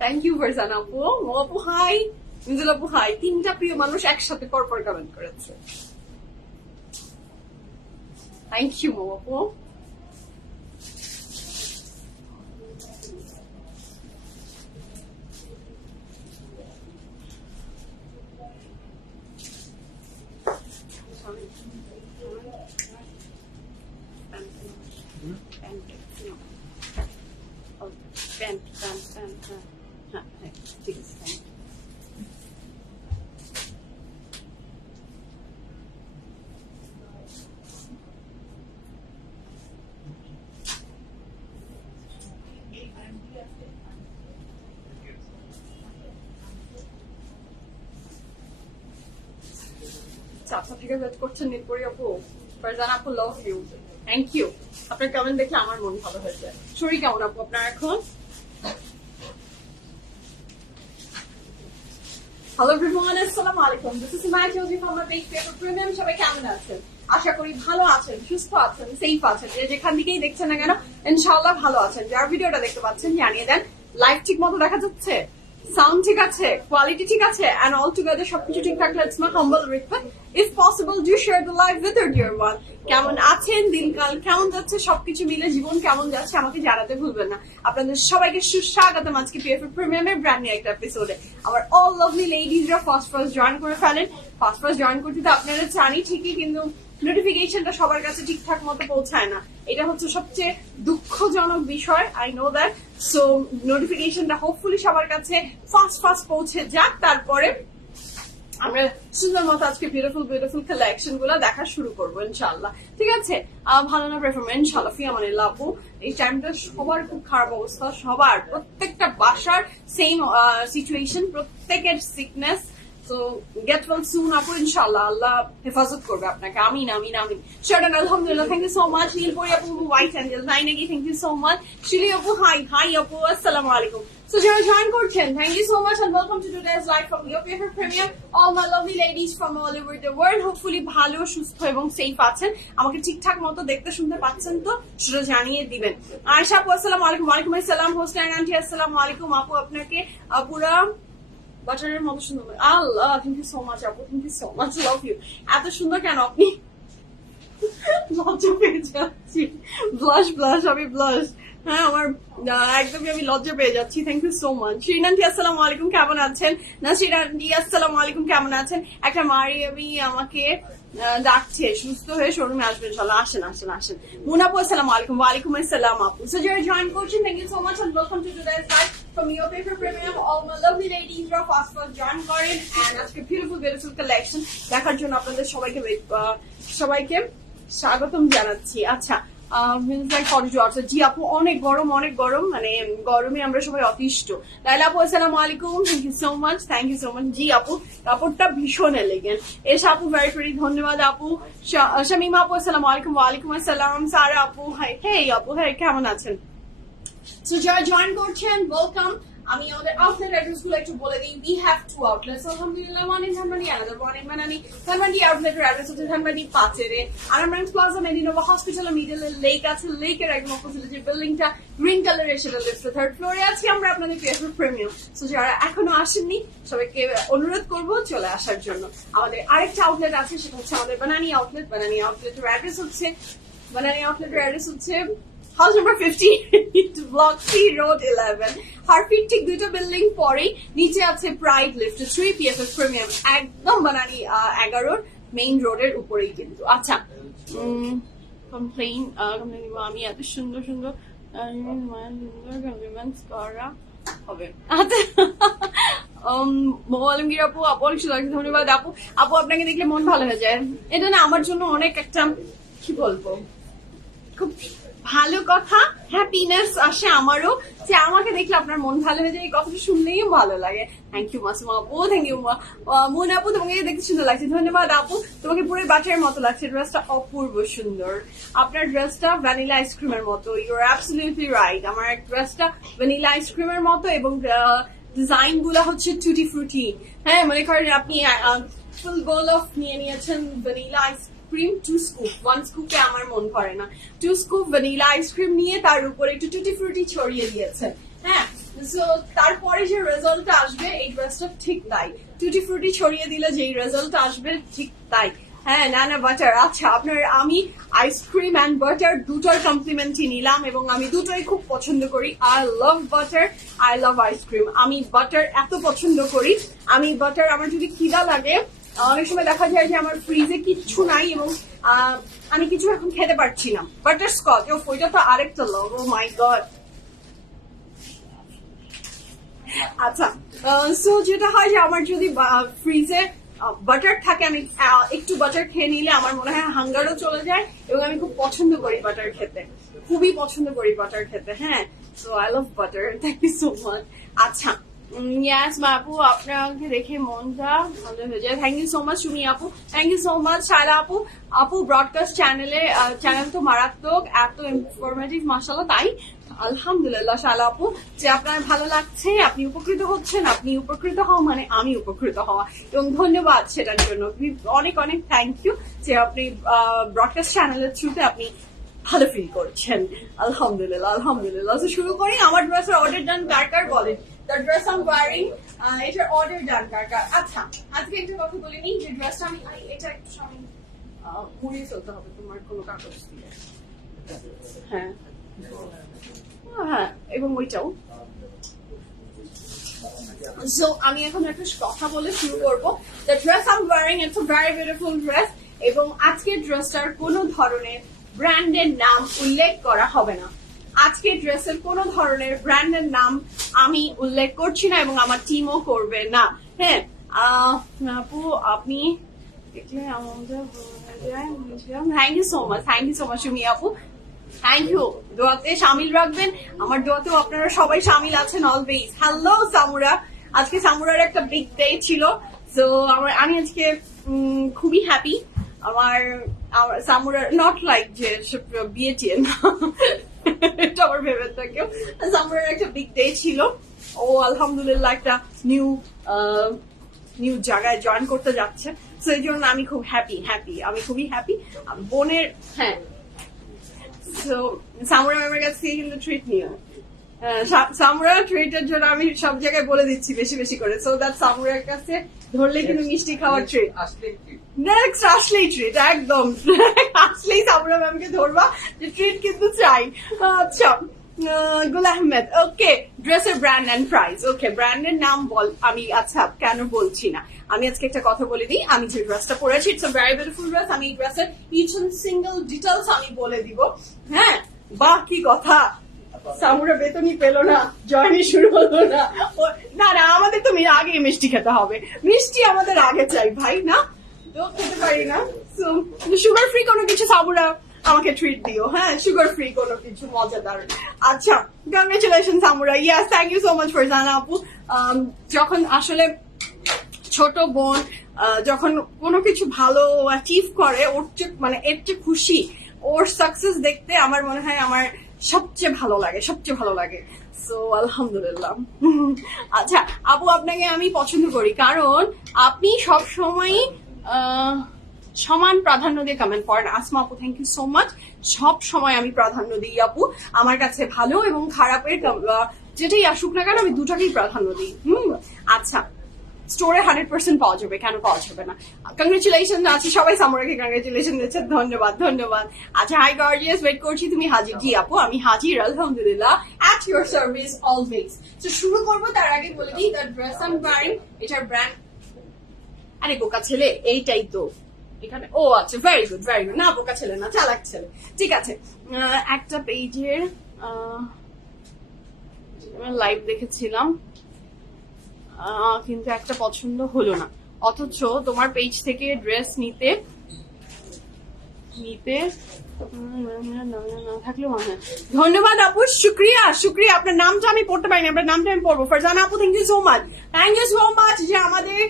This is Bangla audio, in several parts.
থ্যাংক ইউ ফারজান আপু, মো আপু হাই, মিজুল আপু হাই। 3টা প্রিয় মানুষ একসাথে পরপর কমেন্ট করেছে। থ্যাংক ইউ মো আপু। ঠিক আছে। চাপা থেকে ওয়েট করছেন নীলপরি আপু, ফারজান আপু লাভ ইউ, থ্যাংক ইউ। আপনার কমেন্ট দেখে আমার মন ভালো হয়ে যায়। শরীর কেমন আপু আপনার এখন? হ্যালো এভরিওয়ান, আসসালামু আলাইকুম। This is my Josie from my paper premium. সবাই কেমন আছেন? আশা করি ভালো আছেন, সুস্থ আছেন, সেফ আছেন। যেখান থেকেই দেখছেন না কেন ইনশাআল্লাহ ভালো আছেন। যার ভিডিওটা দেখতে পাচ্ছেন জানিয়ে দেন লাইভ ঠিক মতো দেখা যাচ্ছে, সাউন্ড ঠিক আছে, কোয়ালিটি ঠিক আছে, এন্ড অল টুগেদার সবকিছু ঠিক থাকলে it's my humble request, if possible do share the live with your dear one. কেমন আছেন, দিনকাল কেমন যাচ্ছে, সবকিছু মিলে জীবন কেমন যাচ্ছে আমাকে জানাতে ভুলবেন না। আপনাদের সবাইকে সুস্বাগতম আজকে পিএফএ প্রিমিয়ামের ব্র্যান্ড নিউ একটা এপিসোডে। আমার অল লাভলি লেডিজরা ফার্স্ট জয়েন করে ফেলেন। ফার্স্ট জয়েন করতে তো আপনারা জানি ঠিকই, কিন্তু নোটিফিকেশনটা সবার কাছে ঠিকঠাক মতো পৌঁছায় না। এটা হচ্ছে সবচেয়ে দুঃখজনক বিষয়, আই নো দ্যাট। সো নোটিফিকেশনটা হোপফুলি সবার কাছে ফাস্ট পৌঁছে যাক, তারপরে আমরা সুন্দর মতো আজকে বিউটিফুল কালেকশন গুলো দেখা শুরু করবো ইনশাল্লাহ। ঠিক আছে, ভালো না পারফরমেন্স ইনশাল্লাহ। ফি আমার লাভু। এই টাইমটা সবার খুব খারাপ অবস্থা, সবার, প্রত্যেকটা বাসার সেম সিচুয়েশন, প্রত্যেকের sickness. So get well soon আপু, ইনশাআল্লাহ আল্লাহ হেফাজত করবে আপনাকে। আমিন আমিন আমিন। শারদান আলহামদুলিল্লাহ, thank you so much. Nilpori আপু, white angel 9 again, thank you so much. Shili আপু হাই আপু, আসসালামু আলাইকুম। So যারা জয়েন করছেন, thank you so much and welcome to today's live from your favorite premium. All my lovely ladies from all over the world, hopefully ভালো, সুস্থ এবং সেফ আছেন। আমাকে ঠিকঠাক মতো দেখতে শুনতে পাচ্ছেন তো সেটা জানিয়ে দিবেন। আয়েশা আপু আসসালামু আলাইকুম। ওয়ালাইকুম আসসালাম। হোস্টেন আন্টি আসসালামু আলাইকুম। আপু আপনাকে পুরা বাটারের মতো সুন্দর। আল্লাহ, থ্যাংক ইউ সো মাচ আপু, thank you so much, love you. এত সুন্দর কেন আপনি? লজ্জা পেয়ে যাচ্ছি, ব্লাশ আমি ব্লাশ। হ্যাঁ, আমার একদমই আমি লজ্জা পেয়ে যাচ্ছি। Thank you so much. Shrinanti আসসালামু আলাইকুম, কেমন আছেন? না শ্রীনান্টি আসসালামু আলাইকুম, কেমন আছেন? একটা মারিয়ামি আমাকে ডাকছে সুস্থ হয়ে শোরুমে আসবেন ইনশাআল্লাহ। আসেন। মুনাপু আসসালামু আলাইকুম। ওয়ালাইকুম আসসালাম আপু। সো যারা জয়েন করছেন, thank you so much and welcome to today's live from your favorite premium. All my lovely ladies রা ফার্স্ট জয়েন করেন and আজকে বিউটিফুল কালেকশন দেখার জন্য আপনাদের সবাইকে স্বাগতম জানাচ্ছি। আচ্ছা, জি আপু, অনেক গরম, মানে গরমে আমরা সবাই অতিষ্ঠ। লাইলা আপু আসসালামু আলাইকুম, থ্যাংক ইউ সো মাচ। জি আপু, কাপড়টা ভীষণ এলিগেন্ট। এসা আপু ভেরি ধন্যবাদ আপু। শামিমা আপু আসসালামু আলাইকুম। ওয়ালাইকুম আসসালাম। সারা আপু হাই। আপু কেমন আছেন? সো যারা জয়েন করছেন, ওয়েলকাম। আমি আমাদের আউটলেট অ্যাড্রেস গুলো একটু বলে দিই। We have 2 outlets, alhamdulillah, one in Dhanbadi, another one in Manani. Dhanbadi outlet address হচ্ছে Dhanbadi 5 এ Aramrans Plaza, Medinova Hospital middle এ লেক আছে। লেকের একদম অপোজিটে যে বিল্ডিংটা গ্রিন কালারের, সেটা লিফটে 3rd ফ্লোরে আছি আমরা, আপনাদের পিএফএ প্রিমিয়াম। সো যারা এখনো আসেননি সবাইকে অনুরোধ করবো চলে আসার জন্য। আমাদের আরেকটা আউটলেট আছে, সেটা হচ্ছে আমাদের বানানি আউটলেট। বানানি আউটলেটের অ্যাড্রেস হচ্ছে হাউস নাম্বার 58, ব্লক 3, রোড 11, হারফিট ঠিক 2টা বিল্ডিং পরেই নিচে আছে প্রাইড লিফট 3, পিএফএস প্রিমিয়াম, একদম বানানি 11 মেইন রোডের উপরেই কিন্তু। আচ্ছা, কমপ্লেইন আমি এত সুন্দর কমপ্লিমেন্টস করা হবে। আচ্ছা, আলমগীর আপু অনেক সুন্দর, ধন্যবাদ আপু। আপনাকে দেখলে মন ভালো হয়ে যায়। এটা না আমার জন্য অনেক একটা, কি বলবো, খুব ভালো কথা, হ্যাপিনেস আসে আমারও, যে আমাকে দেখলে আপনার মন ভালো হয়ে যায়, এই কথাটা শুনলেই ভালো লাগে। থ্যাংক ইউ মাসুমা আপু, থ্যাংক ইউ মন আপু, তোমাকে দেখতে সুন্দর লাগছে, ধন্যবাদ আপু। তোমাকে পুরো বাটারের মতো লাগছে, ড্রেসটা অপূর্ব সুন্দর। আপনার ড্রেসটা ভ্যানিলা আইসক্রিমের মতো, ইউ আর অ্যাবসলিউটলি রাইট। আমার ড্রেসটা ভ্যানিলা আইসক্রিমের মতো এবং ডিজাইন গুলা হচ্ছে টুটি ফ্রুটি। হ্যাঁ, মনে করেন আপনি ফুল বোল অফ নিয়ে নিয়েছেন ভ্যানিলা আইসক্রিম 2 স্কুপ, 1 স্কুপে আমার মন ভরে না, 2 স্কুপ ভ্যানিলা আইসক্রিম নিয়ে তার উপরে একটু টুটি ফ্রুটি ছড়িয়ে দিয়েছেন। হ্যাঁ, সো তারপরে যে রেজাল্টটা আসবে এই ড্রেসটা ঠিক তাই, টুটি ফ্রুটি ছড়িয়ে দিলে যে রেজাল্টটা আসবে ঠিক তাই। হ্যাঁ, না না বাটার, আচ্ছা আপনার আমি আইসক্রিম অ্যান্ড বাটার দুটোর কমপ্লিমেন্টই নিলাম এবং আমি দুটোই খুব পছন্দ করি। I love butter, I love ice cream. আমি বাটার এত পছন্দ করি, আমি বাটার, আমার যদি খিদা লাগে অনেক সময় দেখা যায় যে আমার ফ্রিজে কিচ্ছু নাই এবং আমি কিছু এখন খেতে পারছি না, বাটার স্কচ, ওইটা তো আরেকটা লাভ, ও মাই গড। আচ্ছা, সো যেটা হয় যে আমার যদি ফ্রিজে বাটার থাকে, আমি একটু বাটার খেয়ে নিলে আমার মনে হয় হাঙ্গারও চলে যায় এবং আমি খুব পছন্দ করি বাটার খেতে, খুবই পছন্দ করি বাটার খেতে। হ্যাঁ, so I love butter, thank you so much. আচ্ছা, ইয়াস মা আপু, আপনাকে দেখে মনটা ভালো হয়ে যায়, thank you so much Sumi আপু, thank you so much Shaila আপু। আপু ব্রডকাস্ট চ্যানেল তো মারাত্মক, এত ইনফরমেটিভ, মাশাআল্লাহ। তাই আলহামদুলিল্লাহ শায়লা আপু, যে আপনার ভালো লাগছে, আপনি উপকৃত হচ্ছেন, আপনি উপকৃত হওয়া মানে আমি উপকৃত হওয়া, এবং ধন্যবাদ সেটার জন্য, অনেক অনেক থ্যাংক ইউ যে আপনি ব্রডকাস্ট চ্যানেলের থ্রুতে আপনি ভালো ফিল করছেন। আলহামদুলিল্লাহ আলহামদুলিল্লাহ। তো শুরু করি, আমার ড্রেসের অর্ডার ডান কার কার বলেন? The dress I'm wearing, এটার অর্ডার ডান কার কার? আচ্ছা, আজকে একটা কথা বলে নিই, যে ড্রেসটা আমি এটা একটু সামনে মুড়িয়ে চলতে হবে তোমার কোনো কাগজ দিয়ে। হ্যাঁ হ্যাঁ, এবং ওইটাও। সো আমি এখন একটা কথা বলে শুরু করবো। The dress I'm wearing, it's a very beautiful dress, এবং আজকের ড্রেসটার কোনো ধরনের ব্র্যান্ডের নাম উল্লেখ করা হবে না। আজকে ড্রেসের কোন ধরনের ব্র্যান্ডের নাম আমি উল্লেখ করছি না এবং আমার টিমও করবে না। হ্যাঁ আপু, আপনি দেখলে আমাদের thank you so much, thank you so much Sumi আপু, থ্যাংক ইউ। দোয়াতে সামিল রাখবেন, আমার দোয়াতেও আপনারা সবাই সামিল আছেন অলওয়েজ। হ্যালো সামুরা, আজকে সামুরার একটা বিগ ডে ছিল, তো আমি আজকে খুবই হ্যাপি। আমার সামুরা নট লাইক যে বিয়ে টিয়ে না, এটা আমার ভেবে থাকেও, সামুরার একটা বিগ ডে ছিল, ও আলহামদুলিল্লাহ একটা নিউ জায়গায় জয়েন করতে যাচ্ছে, তো এই জন্য আমি খুব হ্যাপি, আমি খুবই হ্যাপি বোনের। হ্যাঁ, তো সামুরা ম্যামের কাছ থেকে কিন্তু ট্রিট নিও, সামুরা ট্রিটের জন্য আমি সব জায়গায় বলে দিচ্ছি বেশি বেশি করে, সো দ্যাট সামুরার কাছে ধরলে কিন্তু মিষ্টি খাওয়ার ট্রিট, নেক্সট আসলেই ট্রিট, একদম আসলেই সামুরা ম্যামকে ধরবা যে ট্রিট কিন্তু চাই। আচ্ছা, গুল আহমেদ, ওকে, ড্রেসের ব্র্যান্ড এন্ড প্রাইস, ওকে, ব্র্যান্ডের নাম বল আমি, আচ্ছা কেন বলছি না, আমি আজকে একটা কথা বলে দিই, আমি যে ড্রেসটা পরেছি it's a very beautiful dress, আমি এই ড্রেসের ইচ এন্ড সিঙ্গেল ডিটেলস আমি বলে দিব। হ্যাঁ, বাকি কথা সামুরা বেতনই পেলো না, জয়নি শুরু হলো না, না না, আমাদের তো আগে মিষ্টি খেতে হবে, মিষ্টি আমাদের আগে চাই ভাই, না তো খেতে পারি না, সুগার ফ্রি কোনো কিছু সামুরা আমাকে ট্রিট দিও। হ্যাঁ, সুগার ফ্রি কোনো কিছু মজাদার। আচ্ছা, congratulation Samura, yes, thank you so much Farzana আপু। যখন আসলে ছোট বোন যখন কোনো কিছু ভালো অ্যাচিভ করে, ওর চেয়ে মানে এর চেয়ে খুশি, ওর সাকসেস দেখতে আমার মনে হয় আমার সবচেয়ে ভালো লাগে, সো আলহামদুলিল্লাহ। আচ্ছা আপু, আপনাকে আমি পছন্দ করি কারণ আপনি সব সময় সমান প্রাধান্য দিয়ে কমেন্ট করেন। আসমা আপু, থ্যাংক ইউ সো মাচ। সব সময় আমি প্রাধান্য দিই আপু, আমার কাছে ভালো এবং খারাপের যেটাই আসুক না কেন আমি দুটাকেই প্রাধান্য দিই। আচ্ছা, স্টোরে 100% পাওয়া যাবে, কেন পাওয়া যাবে না। কংগ্রেচুলেশন আছে সবাই, সামরাকে কংগ্রেচুলেশন দিচ্ছে, ধন্যবাদ ধন্যবাদ। আচ্ছা, হাই গর্জিয়াস, ওয়েট করছি তুমি হাজির। জি আপু, আমি হাজির আলহামদুলিল্লাহ, অ্যাট ইউর সার্ভিস অলওয়েজ। তো শুরু করবো তার আগে বলে দিই, the dress I am wearing, এটার ব্র্যান্ড, আরে বোকা ছেলে, এইটাই তো এখানে, ও আচ্ছা, ভেরি গুড না বোকা ছেলে না, চালাক ছেলে, ঠিক আছে। একটা পেজের লাইভ দেখেছিলাম কিন্তু একটা পছন্দ হলো না, অথচ তোমার পেজ থেকে ড্রেস নিতে থাকলেও মনে হয়। ধন্যবাদ আপু, শুক্রিয়া শুক্রিয়া। আপনার নামটা আমি পড়তে পারিনি, আপনার নামটা আমি পড়বো। ফারজানা আপু, thank you so much, thank you so much যে আমাদের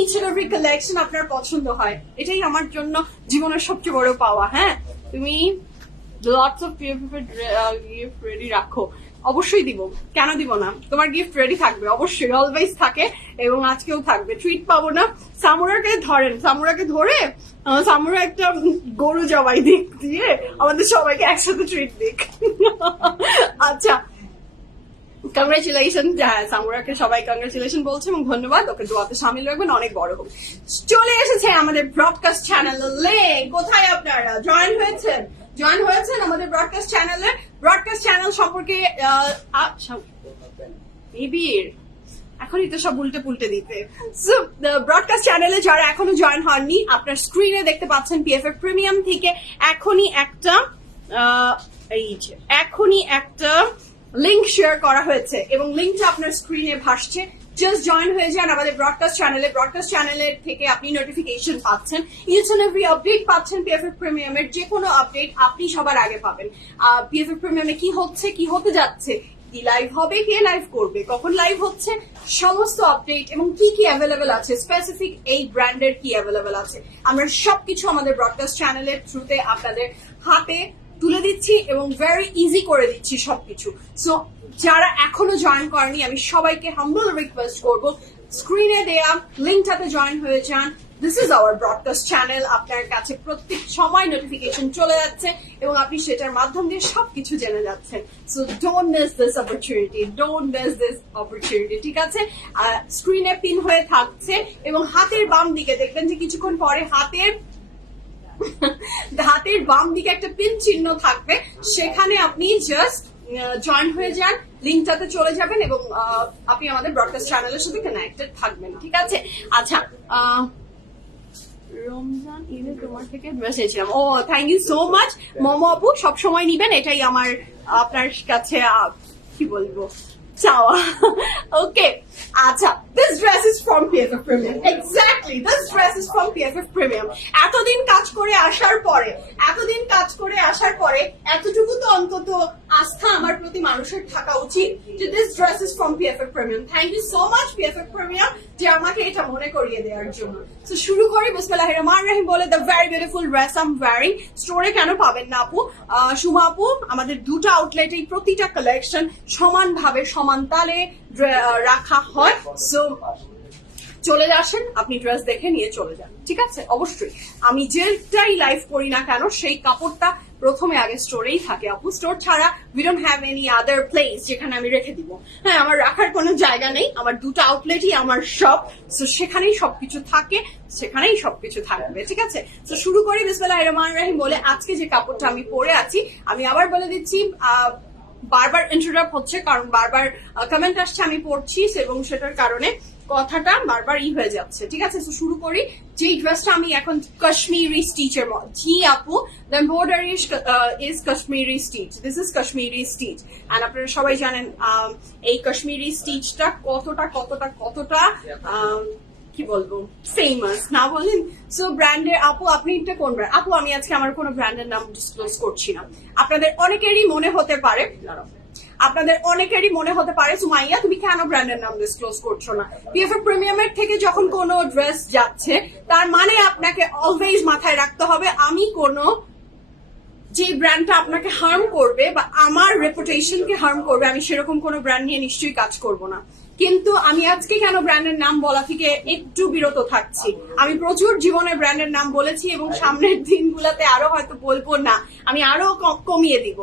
ইচ এন্ড এভরি কালেকশন আপনার পছন্দ হয়, এটাই আমার জন্য জীবনের সবচেয়ে বড় পাওয়া। হ্যাঁ, তুমি লটস অফ গিফট রেডি রাখো। অবশ্যই দিব, কেন দিব না, তোমার গিফট রেডি থাকবে অবশ্যই, অলওয়েজ থাকে এবং আজকেও থাকবে। ট্রিট পাবো না, সামুরাকে ধরেন, সামুরাকে ধরে সামুরা একটা গরু জবাই দিক দিয়ে আমাদের সবাইকে একসাথে ট্রিট দিক। আচ্ছা, কংগ্রেচুলেশন। হ্যাঁ, সামুরাকে সবাই কংগ্রেচুলেশন বলছে এবং ধন্যবাদ, ওকে দোয়াতে সামিল রাখবেন, অনেক বড় হোক। চলে এসেছে আমাদের ব্রডকাস্ট চ্যানেলে। কোথায় আপনারা জয়েন হয়েছেন? জয়েন হয়েছেন আমাদের ব্রডকাস্ট চ্যানেলে। ব্রডকাস্ট চ্যানেল সম্পর্কে এখনই তো সব উল্টে পুল্টে দিতে। সো ব্রডকাস্ট চ্যানেলে যারা এখনো জয়েন হননি, আপনার স্ক্রিনে দেখতে পাচ্ছেন PFF প্রিমিয়াম থেকে এখনই একটা লিংক শেয়ার করা হয়েছে এবং লিংকটা আপনার স্ক্রিনে ভাসছে। জাস্ট জয়েন হয়ে যান আমাদের ব্রডকাস্ট চ্যানেলে। ব্রডকাস্ট চ্যানেলের থেকে আপনি নোটিফিকেশন পাচ্ছেন, ইচ এন্ড এভরি আপডেট পাচ্ছেন। PFF প্রিমিয়ামের যে কোনো আপডেট আপনি সবার আগে পাবেন। PFF প্রিমিয়ামে কি হচ্ছে, কি হতে যাচ্ছে, কি লাইভ হবে, কে লাইভ করবে, কখন লাইভ হচ্ছে, সমস্ত আপডেট এবং কি কি অ্যাভেলেবেল আছে, স্পেসিফিক এই ব্র্যান্ডের কি অ্যাভেলেবেল আছে, আমরা সবকিছু আমাদের ব্রডকাস্ট চ্যানেলের থ্রুতে আপনাদের হাতে তুলে দিচ্ছি এবং ভেরি ইজি করে দিচ্ছি সবকিছু। সো যারা এখনো জয়েন করেনি, আমি সবাইকে হাম্বল রিকোয়েস্ট করব, স্ক্রিনে দেয়া লিঙ্কটাতে জয়েন হয়ে যান। This is our broadcast channel. আপনার কাছে প্রত্যেক সময় নোটিফিকেশন চলে যাচ্ছে এবং আপনি সেটার মাধ্যম দিয়ে সবকিছু জেনে যাচ্ছেন। So don't miss this opportunity, don't miss this opportunity. ঠিক আছে, স্ক্রিনে পিন হয়ে থাকছে এবং হাতের বাম দিকে দেখবেন যে কিছুক্ষণ পরে হাতের বাম দিকে একটা পিন চিহ্ন থাকবে, সেখানে আপনি জাস্ট জয়েন হয়ে যান, লিঙ্কটাতে চলে যাবেন এবং আপনি আমাদের ব্রডকাস্ট চ্যানেলের সাথে কানেক্টেড থাকবেন। ঠিক আছে, আচ্ছা, রমজান ঈদে তোমার থেকে ড্রেস এসেছিলাম। ও, thank you so much Momo আপু, সবসময় নিবেন, এটাই আমার আপনার কাছে কি বলবো চাওয়া। ওকে, আচ্ছা, this dress is from PFF Premium. Exactly, this dress is from PFF Premium. এতদিন কাজ করে আসার পরে এতটুকু তো অন্তত আস্থা আমার প্রতি মানুষের থাকা উচিত যে this dress is from PFF Premium. Thank you so much PFF Premium যে আমাকে এটা মনে করিয়ে দেওয়ার জন্য। তো শুরু করি বিসমিল্লাহির রহমানির রহিম বলে, the very beautiful dress I'm wearing স্টোরে কেন পাবেন না আপু? সুমা আপু, আমাদের দুটো আউটলেটেই প্রতিটা কালেকশন সমানভাবে সমান তালে রাখা হয়। সো চলে আসেন, আপনি ড্রেস দেখে নিয়ে চলে যান। ঠিক আছে, অবশ্যই আমি যেটাই লাইভ করি না কেন সেই কাপড়টা প্রথমে আগে স্টোরেই থাকে আপু। স্টোর ছাড়া we don't have any other place যেখানে আমি রেখে দিব। হ্যাঁ, আমার রাখার কোনো জায়গা নেই, আমার দুটো আউটলেটই আমার শপ। সো সেখানেই সবকিছু থাকে, সেখানেই সবকিছু থাকবে। ঠিক আছে, তো শুরু করি বিসমিল্লাহির রহমানির রহিম বলে। আজকে যে কাপড়টা আমি পরে আছি, আমি আবার বলে দিচ্ছি, বারবার ইন্টারাপ্ট হচ্ছে কারণ বারবার কমেন্ট আসছে আমি পড়ছি এবং সেটার কারণে কথাটা বারবার হয়ে যাচ্ছে। ঠিক আছে, তো শুরু করি। যেই ড্রেসটা আমি এখন কাশ্মীরি স্টিচের, জি আপু, the embroidery is Kashmiri stitch, this is Kashmiri stitch. And আপনারা সবাই জানেন এই কাশ্মীরি স্টিচটা কতটা কি বলবো ফেমাস না বলেন। সো ব্র্যান্ডের আপু, আপনি এটা কোন ব্র্যান্ড? আপু, আমি আজকে আমার কোনো ব্র্যান্ডের নাম ডিসক্লোজ করছি না। আপনাদের অনেকেরই মনে হতে পারে সুমাইয়া তুমি কেন ব্র্যান্ডের নাম ডিসক্লোজ করছো না? PFF প্রিমিয়ামের থেকে যখন কোনো ড্রেস যাচ্ছে তার মানে আপনাকে অলওয়েজ মাথায় রাখতে হবে আমি কোনো যে ব্র্যান্ডটা আপনাকে হার্ম করবে বা আমার রেপুটেশনকে হার্ম করবে, আমি সেরকম কোনো ব্র্যান্ড নিয়ে নিশ্চয়ই কাজ করব না। কিন্তু আমি আজকে কেন ব্র্যান্ডের নাম বলা থেকে একটু বিরত থাকছি। আমি প্রচুর জীবনের ব্র্যান্ডের নাম বলেছি এবং সামনের দিনগুলোতে আরো হয়তো বলবো না, আমি আরো কমিয়ে দিব।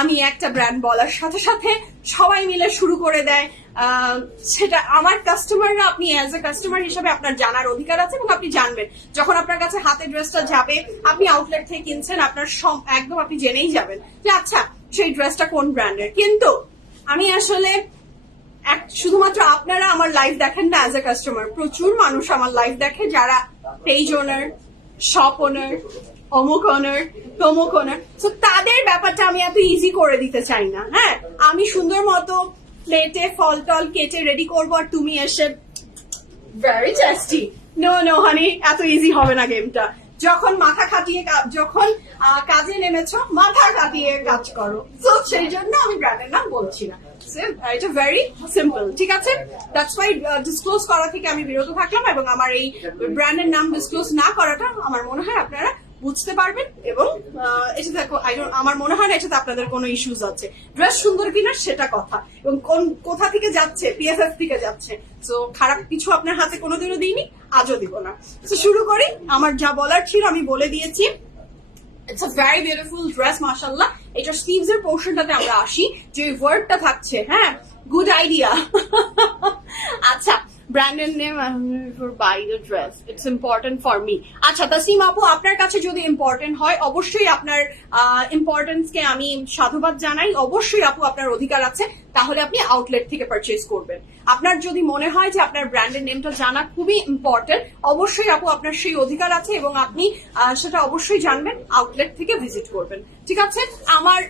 আমি একটা ব্র্যান্ড বলার সাথে সাথে সবাই মিলে শুরু করে দেয়, সেটা আমার কাস্টমাররা, আপনি অ্যাজ এ কাস্টমার হিসেবে আপনার জানার অধিকার আছে এবং আপনি জানবেন যখন আপনার কাছে হাতে ড্রেসটা যাবে, আপনি আউটলেট থেকে কিনছেন, আপনার একদম আপনি জেনেই যাবেন যে আচ্ছা সেই ড্রেসটা কোন ব্র্যান্ডের। কিন্তু আমি আসলে শুধুমাত্র আপনারা আমার লাইভ দেখেন না অ্যাজ এ কাস্টমার, প্রচুর মানুষ আমার লাইভ দেখে যারা পেজ ওনার, শপ ওনার, অমুক ওনার, তমুক ওনার। তো তাদের ব্যাপারটা আমি এত ইজি করে দিতে চাই না। হ্যাঁ, আমি সুন্দর মতো প্লেটে ফল টল কেটে রেডি করবো আর তুমি এসে ভেরি টেস্টি, নো হানি, এত ইজি হবে না গেমটা। যখন মাথা খাটিয়ে যখন কাজে নেমেছো মাথা খাটিয়ে কাজ করো, তো সেই জন্য আমি ব্র্যান্ডের নাম বলছি না। এটা ভেরি সিম্পল, ঠিক আছে? দ্যাটস ওয়াই ডিসক্লোজ করা থেকে আমি বিরত থাকলাম, এবং আমার এই ব্র্যান্ডের নাম ডিসক্লোজ না করাটা আমার মনে হয় আপনারা বুঝতে পারবেন, এবং এটাতে আমার মনে হয় না এটাতে আপনাদের কোনো ইস্যুস আছে। ড্রেস সুন্দর কিনা সেটা কথা, এবং কোথা থেকে যাচ্ছে, পিএফএফ থেকে যাচ্ছে, সো খারাপ কিছু আপনার হাতে কোনোদিনও দিইনি, আজও দিব না। তো শুরু করি, আমার যা বলার ছিল আমি বলে দিয়েছি। It's a very beautiful dress, মাশাআল্লাহ। এটা স্লিভস এর পোর্শনটাতে আমরা আসি, যে ওয়ার্ডটা থাকছে, হ্যাঁ, গুড আইডিয়া। আচ্ছা, ব্র্যান্ডের name for buy the dress, it's important for me. আচ্ছা তাসনিম আপু, আপনার কাছে যদি ইম্পর্টেন্ট হয়, অবশ্যই আপনার ইম্পর্টেন্স কে আমি সাধুবাদ জানাই। অবশ্যই আপু আপনার অধিকার আছে, তাহলে আপনি আউটলেট থেকে পারচেজ করবেন। আপনার যদি মনে হয় যে আপনার ব্র্যান্ডের নেমটা জানা খুবই ইম্পর্টেন্ট, অবশ্যই আপু আপনার সেই অধিকার আছে, এবং আপনি সেটা অবশ্যই জানবেন, আউটলেট থেকে ভিজিট করবেন, ঠিক আছে? আমার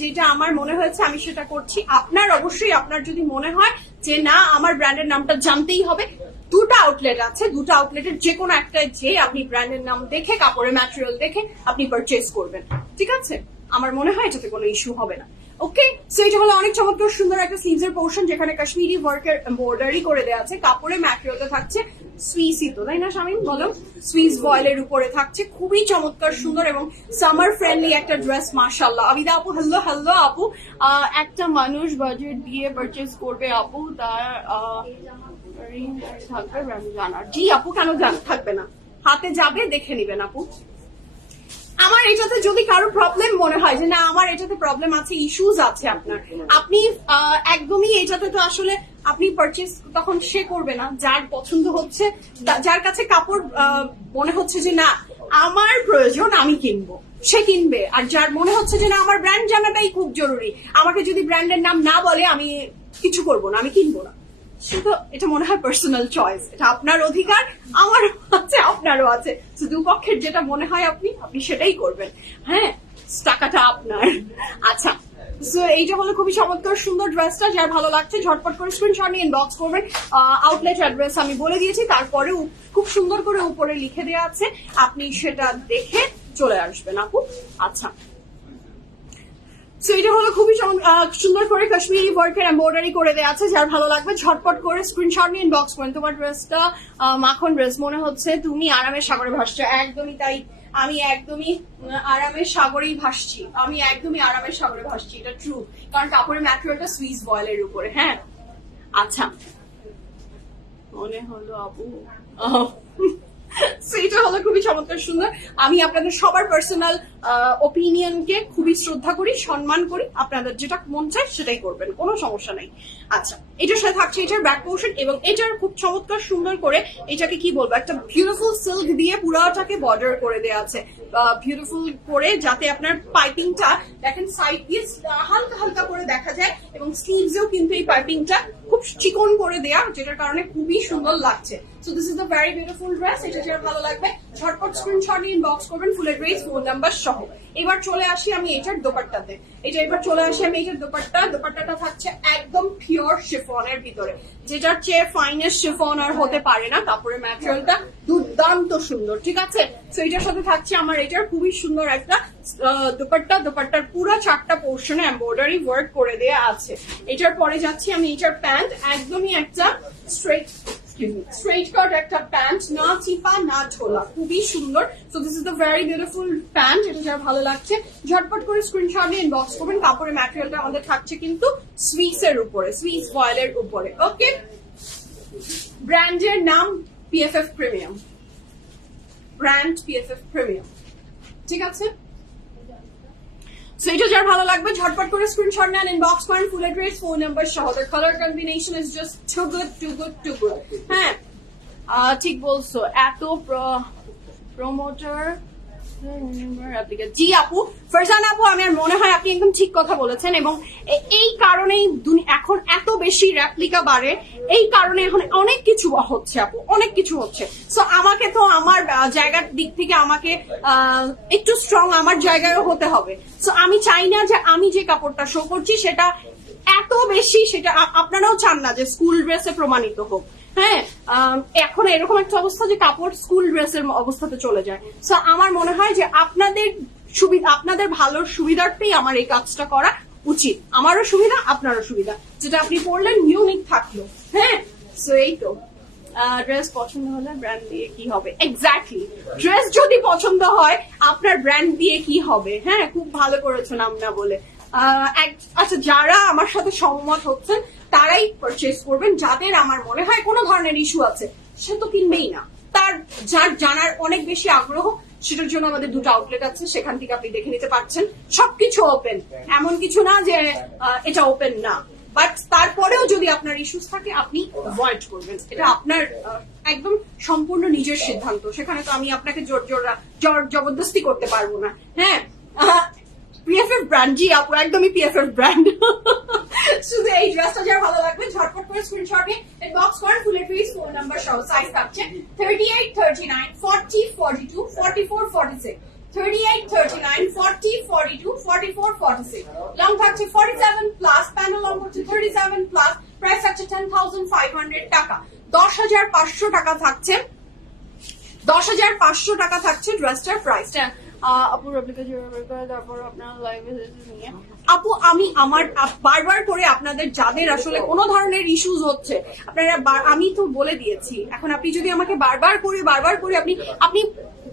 যেটা আমার মনে হয়েছে আমি সেটা করছি। আপনার অবশ্যই, আপনার যদি মনে হয় যে না আমার ব্র্যান্ডের নামটা জানতেই হবে, দুটো আউটলেট আছে, দুটো আউটলেটের যে কোনো একটাই যে আপনি ব্র্যান্ডের নাম দেখে, কাপড়ের ম্যাটেরিয়াল দেখে আপনি পারচেজ করবেন, ঠিক আছে? আমার মনে হয় এটাতে কোনো ইস্যু হবে না। ওকে, সো এটা হলো অনেক চমৎকার সুন্দর একটা স্লিভস এর পোর্শন, যেখানে কাশ্মীরি ওয়ার্কের এমব্রয়ডারি করে দেওয়া আছে। কাপড়ের ম্যাটেরিয়ালটা থাকছে সুইসই, তো তাই না শামিম বলো? সুইস ভয়েলের উপরে থাকছে, খুবই চমৎকার সুন্দর এবং সামার ফ্রেন্ডলি একটা ড্রেস, মাশাআল্লাহ। আবিদা আপু, হ্যালো হ্যালো আপু। একটা মানুষ বাজেট দিয়ে পারচেজ করবে আপু, তার থাকবে ব্র্যান্ড জানার। জি আপু, কেন থাকবে না? হাতে যাবে, দেখে নিবেন আপু। আমার এটাতে যদি কারো প্রবলেম মনে হয় যে না আমার এটাতে প্রবলেম আছে, ইস্যুস আছে আপনার, আপনি একদমই এটাতে তো আসলে আপনি পারচেজ তখন সে করবে না, যার পছন্দ হচ্ছে, যার কাছে কাপড় মনে হচ্ছে যে না আমার প্রয়োজন আমি কিনবো, সে কিনবে। আর যার মনে হচ্ছে যে না আমার ব্র্যান্ড জানাটাই খুব জরুরি, আমাকে যদি ব্র্যান্ডের নাম না বলে আমি কিছু করবো না, আমি কিনবো না, সেটা এটা মনে হয় পার্সোনাল চয়েস। এটা আপনার অধিকার, আমারও আছে, আপনারও আছে। দুপক্ষের যেটা মনে হয় আপনি সেটাই করবেন, হ্যাঁ, টাকাটা আপনার। আচ্ছা, সো এইটা হলো খুবই চমৎকার সুন্দর ড্রেসটা, যার ভালো লাগছে ঝটপট করে স্ক্রিনশট নিয়ে ইনবক্স করবেন। আউটলেট অ্যাড্রেস আমি বলে দিয়েছি, তারপরে খুব সুন্দর করে উপরে লিখে দেওয়া আছে, আপনি সেটা দেখে চলে আসবেন আপু। আচ্ছা, সো এটা হলো খুবই সুন্দর করে কাশ্মীরি ওয়ার্কের এমব্রয়ডারি করে দেওয়া আছে, যার ভালো লাগবে ঝটপট করে স্ক্রিনশট নিয়ে ইনবক্স করেন। তোমার ড্রেসটা মাখন ড্রেস, মনে হচ্ছে তুমি আরামের সাগরে ভাসছো। একদমই তাই, আমি একদমই আরামের সাগরেই ভাসছি, আমি একদমই আরামের সাগরে ভাসছি, এটা ট্রু, কারণ কাপড়ের ম্যাটেরিয়ালটা সুইস ভয়েলের উপরে। হ্যাঁ, আচ্ছা, মনে হলো আপু এটা হলো খুবই চমৎকার সুন্দর। আমি আপনাদের সবার পার্সোনাল ওপিনিয়নকে খুবই শ্রদ্ধা করি, সম্মান করি। আপনাদের যেটা মন চায় সেটাই করবেন, কোনো সমস্যা নেই। আচ্ছা, এটার সাথে থাকছে এটার ব্যাক পোর্শন, এবং এটার খুব চমৎকার সুন্দর করে এটাকে কি বলবো, একটা বিউটিফুল সিল্ক দিয়ে পুরাটাকে বর্ডার করে দেওয়া আছে, বিউটিফুল করে, যাতে আপনার পাইপিংটা দেখেন সাইড দিয়ে হালকা হালকা করে দেখা যায়, এবং স্লিভসেও কিন্তু এই পাইপিংটা খুব চিকন করে দেয়া, যেটার কারণে খুবই সুন্দর লাগছে। So this is the very beautiful dress. এটা যারা ভালো লাগবে ঝটপট স্ক্রিনশট নিয়ে ইনবক্স করবেন, ফুল অ্যাড্রেস, ফোন নাম্বার সহ। এবার চলে আসি আমি এটার দোপাট্টাতে। এবার চলে আসি আমি এটার দোপাট্টাটা থাকছে একদম পিওর শিফনের ভিতরে, যেটার চেয়ে ফাইনেস্ট শিফন আর হতে পারে না। কাপড়ের ম্যাটেরিয়ালটা দুর্দান্ত সুন্দর, ঠিক আছে? সো এটার সাথে থাকছে আমার এটার খুবই সুন্দর একটা দোপাট্টার পুরো 4টা পোর্শনে এমব্রয়ডারি ওয়ার্ক করে দেয়া আছে। এটার পরে যাচ্ছি আমি এটার প্যান্ট, একদমই একটা স্ট্রেট কাট একটা প্যান্ট, না চিপা না ঢোলা, খুবই সুন্দর। So this is the very beautiful pant. এটা যারা ভালো লাগছে ঝটপট করে স্ক্রিনশট নিয়ে ইনবক্স করবেন। কাপড়ের ম্যাটেরিয়ালটা আমাদের থাকছে কিন্তু সুইসের উপরে, সুইস ভয়েলের উপরে। ওকে, ব্র্যান্ডের নাম পিএফএফ প্রিমিয়াম, ব্র্যান্ড পিএফএফ প্রিমিয়াম, ঠিক আছে? সো এটা যার ভালো লাগবে ঝটপট করে স্ক্রিনশট নেন, ইনবক্স করেন, ফুল অ্যাড্রেস, ফোন নাম্বার সহ। The colour combination is just too good, too good, too good. হ্যাঁ, ঠিক বলছো, এত প্রমোটার। জি আপু, ফারজান আপু, আমার মনে হয় আপনি একদম ঠিক কথা বলেছেন, এবং এই কারণেই এখন এত বেশি রেপ্লিকা বাড়ে, এই কারণে এখন অনেক কিছু হচ্ছে আপু, অনেক কিছু হচ্ছে। সো আমাকে তো আমার জায়গার দিক থেকে আমাকে একটু স্ট্রং আমার জায়গায়ও হতে হবে। সো আমি চাই না যে আমি যে কাপড়টা শো করছি সেটা এত বেশি, সেটা আপনারাও চান না যে স্কুল ড্রেসে প্রমাণিত হোক। হ্যাঁ, এখন এরকম একটা অবস্থা যে কাপড় স্কুল ড্রেসের অবস্থাতে চলে যায়। সো আমার মনে হয় যে আপনাদের সুবিধা, আপনাদের ভালো সুবিধার্থেই আমার এই কাজটা করা উচিত। আমারও সুবিধা, আপনারও সুবিধা, যেটা আপনি পড়লেন ইউনিক থাকলো। হ্যাঁ, সো এই তো। ড্রেস পছন্দ হলে ব্র্যান্ড দিয়ে কি হবে? এক্স্যাক্টলি, ড্রেস যদি পছন্দ হয় আপনার ব্র্যান্ড দিয়ে কি হবে? হ্যাঁ, খুব ভালো করেছো নাম না বলে। আচ্ছা, যারা আমার সাথে সহমত হচ্ছেন তারাই পারচেজ করবেন। যাদের আমার মনে হয় কোনো ধরনের ইস্যু আছে সে তো কিনবেই না। যার জানার অনেক বেশি আগ্রহ, সেটার জন্য আমাদের দুটো আউটলেট আছে, সেখান থেকে আপনি দেখে নিতে পারছেন। সবকিছু ওপেন, এমন কিছু না যে এটা ওপেন না, বাট তারপরেও যদি আপনার ইস্যুস থাকে আপনি অ্যাভয়েড করবেন। এটা আপনার একদম সম্পূর্ণ নিজের সিদ্ধান্ত, সেখানে তো আমি আপনাকে জোর জবরদস্তি করতে পারবো না। হ্যাঁ, পিএফএফ ব্র্যান্ড, জি আপু একদমই পিএফএফ ব্র্যান্ড। শুধু এই ড্রেসটা যার ভালো লাগবে ঝটপট করে স্ক্রিনশট নিয়ে ইনবক্স করেন। ফুলের পিস ফোন নাম্বার সহ সাইজ থাকছে 38, 39, 40, 42, 44, 46, 38, 39, 40, 42, 44, 46, লং থাকছে 47 প্লাস, প্যানেল লং হচ্ছে 37 প্লাস, প্রাইস থাকছে 10,500 টাকা। 10,500 টাকা থাকছে, 10,500 টাকা থাকছে ড্রেসটার প্রাইসটা। আপু রেপ্লিকা তারপর আপনার লাইভে নিয়ে আপু আমি আমার বারবার করে আপনাদের যাদের আসলে কোনো ধরনের ইস্যুস হচ্ছে আপনারা, আমি তো বলে দিয়েছি। এখন আপনি যদি আমাকে বারবার করে আপনি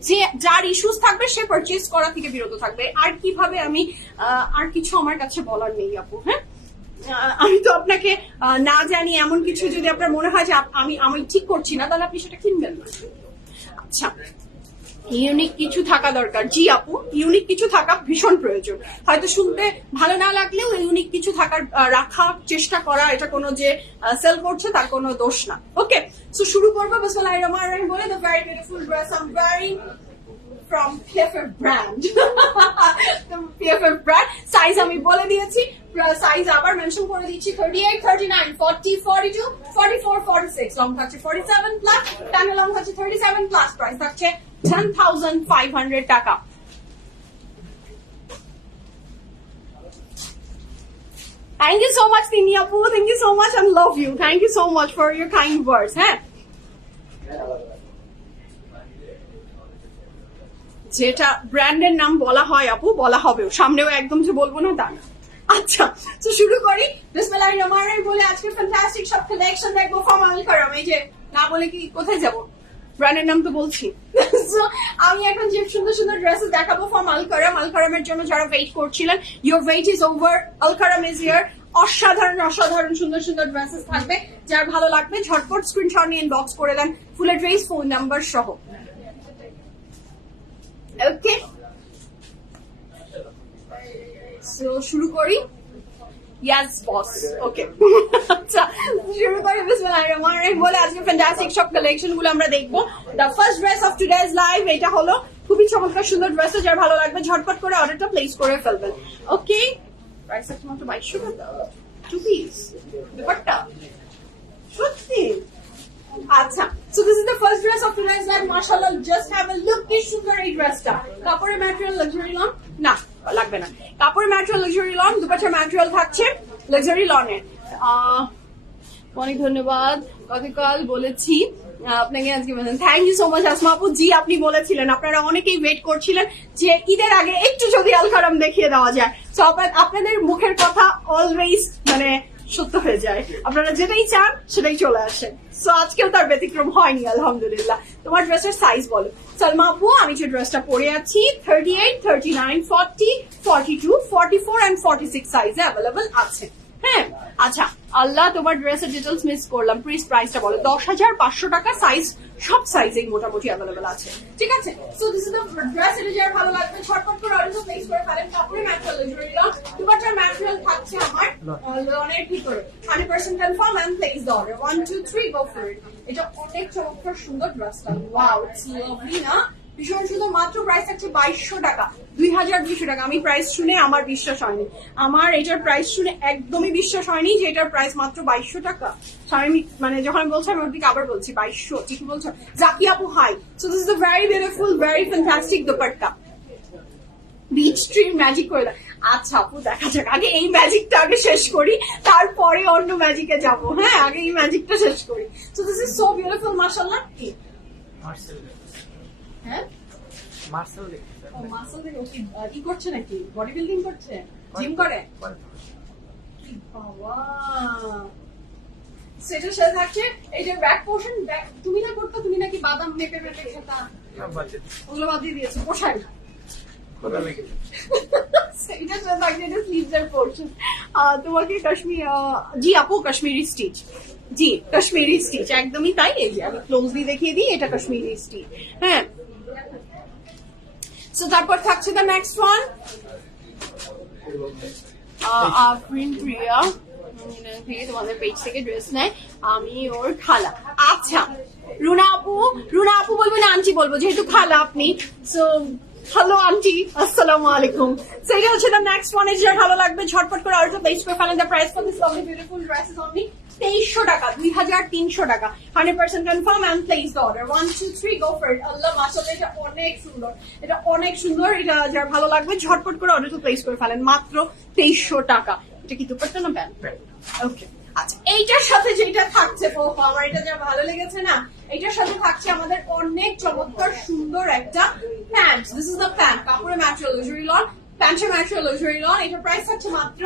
যে যার ইস্যুস থাকবে সে পারচেজ করা থেকে বিরত থাকবে। আর কিভাবে আমি আর কিছু আমার কাছে বলার নেই আপু। হ্যাঁ, আমি তো আপনাকে না জানি এমন কিছু যদি আপনার মনে হয় যে আমি ঠিক করছি না, তাহলে আপনি সেটা কিনবেন না। আচ্ছা, ইউনিক কিছু থাকা দরকার। জি আপু, ইউনিক কিছু থাকা ভীষণ প্রয়োজন। হয়তো শুনতে ভালো না লাগলেও ইউনিক কিছু রাখার চেষ্টা করা, এটা কোনো যে সেল করছে তার কোনো দোষ না। ওকে, সো শুরু করবো বিসমিল্লাহির রহমানির রহিম বলে। The very beautiful dress I am wearing from PFF brand. PFF brand size আমি বলে দিয়েছি, সাইজ আবার মেনশন করে দিচ্ছি 38, 39, 40, 42, 44, 46, লং থাকছে 47 প্লাস, প্যানেল লং থাকছে 37 প্লাস, প্রাইস থাকছে 10,500 টাকা। Thank you so much Tini Apu, thank you so much and love you, thank you so much for your kind words. হ্যাঁ, যেটা ব্র্যান্ডের নাম বলা হয় আপু, বলা হবে, সামনেও একদম যে বলবো না তা না। আচ্ছা, তো শুরু করি বিসমিল্লাহির রহমানির রহিম বলে। আজকে ফ্যান্টাস্টিক সব কালেকশন দেখবো ফ্রম আলকারাম। এই যে না বলে কি কোথায় যাব, ব্র্যান্ডের নাম তো বলছি। আমি এখন যে সুন্দর সুন্দর ড্রেসেস দেখাবো ফ্রম আলকারাম। আলকারামের জন্য যারা ওয়েট করছিলেন, your wait is over, Alkaram is here. অসাধারণ সুন্দর সুন্দর ড্রেসেস থাকবে, যার ভালো লাগবে ঝটপট স্ক্রিনশট নিয়ে ইনবক্স করে দেন ফুলের ড্রেস ফোন নাম্বার সহ। ওকে, সো শুরু করি। ইয়াস বস, ওকে। আচ্ছা, শুরু করি বিসমিল্লাহির রহমানির রহিম বলে। আজকে ফ্যান্টাস্টিক সব কালেকশন গুলো আমরা দেখবো। The first dress of today's live, এটা হলো খুবই চমৎকার সুন্দর ড্রেস, যার ভালো লাগবে ঝটপট করে অর্ডারটা প্লেস করে ফেলবেন। ওকে, প্রাইস আছে মাত্র 2200 টাকা, 2 পিস দুপাট্টা, সত্যি। আচ্ছা, so this is the first dress of today's live. Mashallah, just have a look. কি সুন্দর এই ড্রেসটা। কাপড়ের ম্যাটেরিয়াল লাক্সারি লন, না লাগবে না। কাপড়ের ম্যাটেরিয়াল লাক্সারি লন, দুপাট্টার ম্যাটেরিয়াল থাকছে লাক্সারি লনের। অনেক ধন্যবাদ, গতকাল বলেছি আপনাকে, আজকে বলেন। Thank you so much Asma আপু। জি, আপনি বলেছিলেন, আপনারা অনেকেই ওয়েট করছিলেন যে ঈদের আগে একটু যদি আলকারাম দেখিয়ে দেওয়া যায়। তো আপনাদের মুখের কথা অলওয়েজ মানে সত্য হয়ে যায়, আপনারা যেটাই চান সেটাই চলে আসে। সো আজকেও তার ব্যতিক্রম হয়নি আলহামদুলিল্লাহ। তোমার ড্রেসের সাইজ বলো সালমা আপু। আমি যে ড্রেসটা পরে আছি 38, 39, 40, 42, 44 and 46 সাইজে অ্যাভেলেবল আছে। হ্যাঁ, আচ্ছা, আল্লাহ তোমার ড্রেসের ডিটেলস মিস করলাম, প্লিজ প্রাইসটা বলো। 10,500 টাকা, সাইজ সব সাইজেই মোটামুটি অ্যাভেলেবল আছে, ঠিক আছে। So this is the dress, এটা যার ভালো লাগবে ঝটপট করে অর্ডার প্লেস করে ফেলেন। কাপড়ের ম্যাটেরিয়াল লাক্সারি লন, দুপাট্টার ম্যাটেরিয়াল থাকছে আমার লনের ভিতরে 100% confirm and place the order. 1 2 3 go for it. এটা অনেক চমৎকার সুন্দর ড্রেসটা, ওয়াও, ইটস লাভলি না, ভীষণ সুন্দর। মাত্র প্রাইস থাকছে 2200 টাকা, 2200 টাকা। আমি প্রাইস শুনে আমার বিশ্বাস হয়নি, আমার এটার প্রাইস শুনে একদমই বিশ্বাস হয়নি যে এটার প্রাইস মাত্র 2200 টাকা। আমি মানে যখন আমি বলছি, আমি ওর দিকে আবার বলছি 2200, ঠিকই বলছো জাকি আপু। Hi, so this is a very beautiful, very fantastic dupatta. Beech tree magic করে দেয়। আচ্ছা আপু দেখা যাক, আগে এই ম্যাজিকটা আগে শেষ করি, তারপরে অন্য ম্যাজিকে যাব। হ্যাঁ আগে এই ম্যাজিকটা শেষ করি। So this is so beautiful মাশাআল্লাহ। কি হ্যাঁ মার্সেল ও মাসল দেখে ও কি করছে নাকি, বডি বিল্ডিং করছে, জিম করে? কি বাবা, সেটার সাথে থাকছে এই যে ব্যাক পোর্শন। তুমি না করতে, তুমি নাকি বাদাম মেপে মেপে খেতা, ওগুলো বাদ দিয়ে দিয়েছো পোশাক। সেটার সাথে থাকছে এটা স্লিভসের পোর্শন। তোমাকে কাশ্মীর, জি আপু কাশ্মীরি স্টিচ, জি কাশ্মীরি স্টিচ একদমই তাই। এই যে আমি ক্লোজলি দেখিয়ে দিই, এটা কাশ্মীরি স্টিচ। হ্যাঁ সো তারপর থাকছে দ্য নেক্সট ওয়ান, আফরিন প্রিয়া থেকে তোমাদের পেজ থেকে ড্রেস নেয়, আমি ওর খালা। আচ্ছা রুনা আপু, রুনা আপু বলবো না আন্টি বলবো, যেহেতু খালা আপনি। সো হ্যালো আন্টি, আসসালামু আলাইকুম। সো এটা হচ্ছে দ্য নেক্সট ওয়ান। এটা ভালো লাগবে ঝটপট করে অর্ডার প্লেস করে ফেলেন। The price for this lovely beautiful dress is only 2300 টাকা, 2300 টাকা। 100% confirm and place the order. 1 2 3 go for it. আল্লাহ মাশাআল্লাহ, এটা অনেক সুন্দর, এটা অনেক সুন্দর। এটা যার ভালো লাগবে ঝটপট করে অর্ডার প্লেস করে ফেলেন, মাত্র 2300 টাকা। এটা কি দুপাট্টা না প্যান্ট? ওকে আচ্ছা, এইটার সাথে যেটা থাকছে আমার এটা যা ভালো লেগেছে না, এইটার সাথে থাকছে আমাদের অনেক চমৎকার সুন্দর একটা pant. This is the pant, কাপড়ের ম্যাটেরিয়াল লাক্সারি লন, প্যান্টের ম্যাটেরিয়াল লাক্সারি লন। এটার প্রাইস থাকছে মাত্র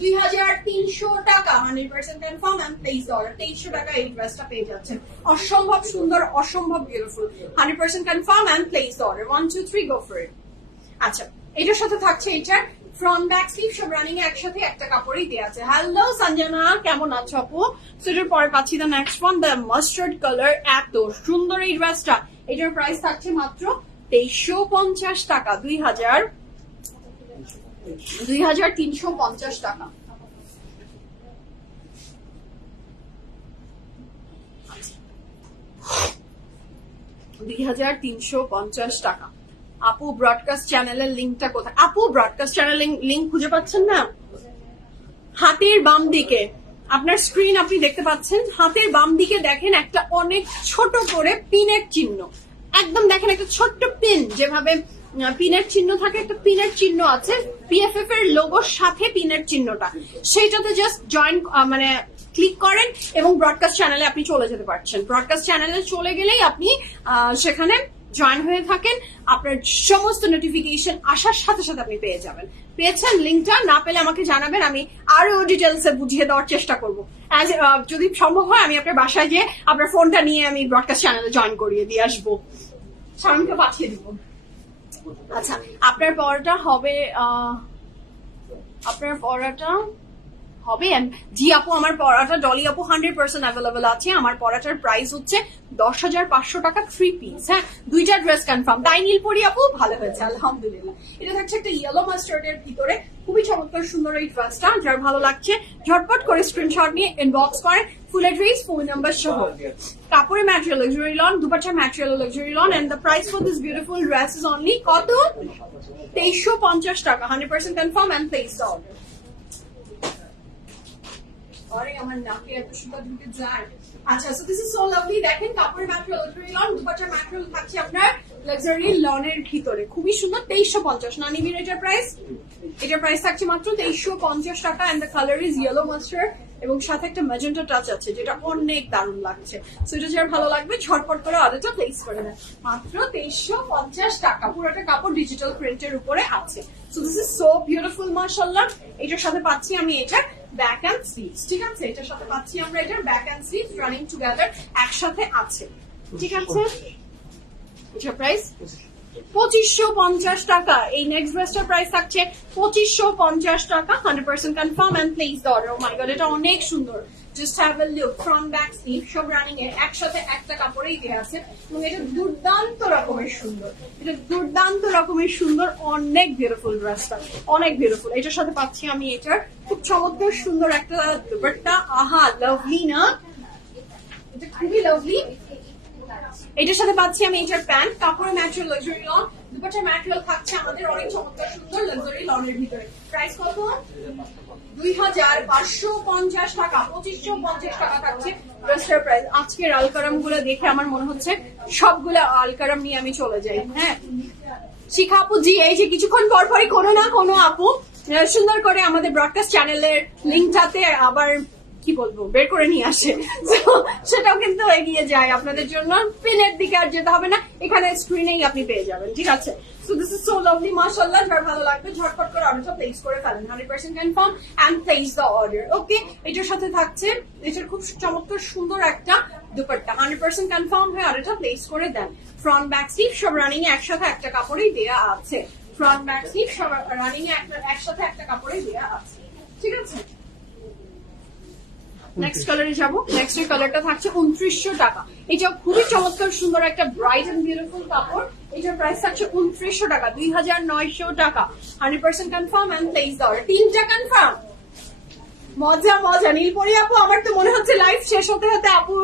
2300 টাকা। 100% কনফার্ম এন্ড প্লেস অর্ডার। 2300 টাকা এই ড্রেসটা পেয়ে যাচ্ছেন। অসম্ভব সুন্দর, অসম্ভব beautiful. 100% confirm and place order. 1 2 3 go for it. আচ্ছা এটার সাথে থাকছে এটার ফ্রন্ট ব্যাক স্লিভ সব রানিং একসাথে একটা কাপড়েই দেওয়া আছে। হ্যালো সঞ্জনা, কেমন আছো আপু? সেটার পরে পাচ্ছি the next one, the mustard colour. এত সুন্দর এই ড্রেসটা, এটার প্রাইস থাকছে মাত্র 2350 টাকা। 2350 টাকা। 2350 টাকা। আপু ব্রডকাস্ট চ্যানেলের লিঙ্কটা কোথায়? আপু ব্রডকাস্ট চ্যানেলের লিঙ্ক খুঁজে পাচ্ছেন না? হাতের বাম দিকে আপনার স্ক্রিন আপনি দেখতে পাচ্ছেন, হাতের বাম দিকে দেখেন একটা অনেক ছোট করে পিনের চিহ্ন, একদম দেখেন একটা ছোট্ট পিন, যেভাবে পিনের চিহ্ন থাকে, একটা পিনের চিহ্ন আছে পিএফএফ এর লোগোর সাথে পিনের চিহ্নটা, সেইটাতে জাস্ট জয়েন মানে ক্লিক করেন এবং ব্রডকাস্ট চ্যানেলে আপনি চলে যেতে পারছেন। ব্রডকাস্ট চ্যানেলে চলে গেলেই আপনি সেখানে জয়েন হয়ে থাকেন, আপনার সমস্ত নোটিফিকেশন আসার সাথে সাথে আপনি পেয়ে যাবেন। পেয়েছেন লিঙ্কটা? না পেলে আমাকে জানাবেন, আমি আরো ডিটেলসে বুঝিয়ে দেওয়ার চেষ্টা করবো। যদি সম্ভব হয় আমি আপনার বাসায় গিয়ে আপনার ফোনটা নিয়ে আমি ব্রডকাস্ট চ্যানেলে জয়েন করিয়ে দিয়ে আসবো, স্বামীকে পাঠিয়ে দিব। আচ্ছা আপনার পড়াটা হবে, আপনার পড়াটা হবে? জি আপু আমার পড়াটা ডলি আপু 100% অ্যাভেলেবল আছে। আমার পড়াটার প্রাইস হচ্ছে 10,500 টাকা 3 পিস। হ্যাঁ দুইটা ড্রেস কনফার্ম। তাই নীল পরি আপু ভালো হয়েছে আলহামদুলিল্লাহ। এটা থাকছে একটা ইয়েলো মাস্টার্ডের ভিতরে, খুবই চমৎকার সুন্দর এই ড্রেসটা। যার ভালো লাগছে ঝটপট করে স্ক্রিনশট নিয়ে ইনবক্স করেন, ফুল অ্যাড্রেস ফোন নাম্বার সহ। কাপড়ের ম্যাটেরিয়াল লাক্সারি লন, দুপাট্টার material luxury lawn, and the price for this beautiful dress is only কত? 2350 টাকা। 100% confirm and place the order. আরে আমার নাকে এত সুন্দর ঢুকে যায়। আচ্ছা so this is so lovely. দেখেন কাপড়ের ম্যাটেরিয়াল লাক্সারি লন, দুপাট্টার ম্যাটেরিয়াল থাকছে আপনার লাক্সারি লনের ভিতরে, খুবই সুন্দর। 2350 না নিবির এটার প্রাইস? এটার প্রাইস থাকছে মাত্র 2350 টাকা। And the colour is yellow mustard এবং সাথে একটা ম্যাজেন্টা টাচ আছে, যেটা অনেক দারুণ লাগছে। সো এটা যার ভালো লাগবে ঝটপট করে অর্ডারটা প্লেস করে দেন। মাত্র 2350 টাকা। পুরোটা কাপড় ডিজিটাল প্রিন্টের উপরে আছে। So this is so beautiful মাশাআল্লাহ। এটার সাথে পাচ্ছি আমি এটার ব্যাক এন্ড স্লিভস, ঠিক আছে? এটার সাথে পাচ্ছি আমরা এটার back end sleeves running together একসাথে আছে, ঠিক আছে? এটার প্রাইস 2550 টাকা। এই নেক্সট ড্রেসটার প্রাইস থাকছে 2550 টাকা। 100% confirm and place the order. Oh my god এটা অনেক সুন্দর। Just have a look, front back sleeve সব রানিং এর একসাথে একটা কাপড়েই দেওয়া আছে এবং এটা দুর্দান্ত রকমের সুন্দর, এটা দুর্দান্ত রকমের সুন্দর, অনেক বিউটিফুল ড্রেসটা, অনেক বিউটিফুল। এটার সাথে পাচ্ছি আমি এটার খুব চমৎকার সুন্দর একটা দুপাট্টা। আহা লাভলি না, এটা খুবই লাভলি। এটার সাথে পাচ্ছি আমি এটার প্যান্ট, কাপড়ের ম্যাটেরিয়াল লাক্সারি লন, দুপাট্টার ম্যাটেরিয়াল থাকছে আমাদের অনেক চমৎকার সুন্দর লাক্সারি লনের ভিতরে। প্রাইস কত? 2550 টাকা। 2550 টাকা থাকছে ড্রেসটার প্রাইস। আজকের আলকারাম গুলো দেখে আমার মনে হচ্ছে সবগুলো আলকারাম নিয়ে আমি চলে যাই। হ্যাঁ শিখা আপু জি, এই যে কিছুক্ষণ পর পরই কোনো না কোনো আপু সুন্দর করে আমাদের ব্রডকাস্ট চ্যানেলের লিঙ্কটাতে আবার কি বলবো বের করে নিয়ে আসে, সেটাও কিন্তু এগিয়ে যায় আপনাদের জন্য। পিনের দিকে আর যেতে হবে না, এখানে স্ক্রিনেই আপনি পেয়ে যাবেন, ঠিক আছে। So this is so lovely, mashallah. যার ভালো লাগবে ঝটপট করে অর্ডারটা প্লেস করে ফেলেন, 100% confirm and place the order. Okay, এটার সাথে থাকছে এটার খুব চমৎকার সুন্দর একটা দুপাট্টা, 100% কনফার্ম হয়ে অর্ডারটা প্লেস করে দেন। ফ্রন্ট ব্যাক স্লিভ সব রানিং এ একসাথে একটা কাপড়েই দেয়া আছে, ফ্রন্ট ব্যাক স্লিভ সব রানিং এ একসাথে একটা কাপড়েই দেয়া আছে, ঠিক আছে। নেক্সট কালারে যাবো। নেক্সট এর কালারটা থাকছে 2900 টাকা। এটা খুবই চমৎকার সুন্দর একটা ব্রাইট এন্ড বিউটিফুল কাপড়। এটার প্রাইস থাকছে 2900 টাকা, 2900 টাকা, 100% confirm and place the order. তিনটা কনফার্ম, মজা মজা। নীলপরি আপু, আমার তো মনে হচ্ছে লাইভ শেষ হতে হতে আপু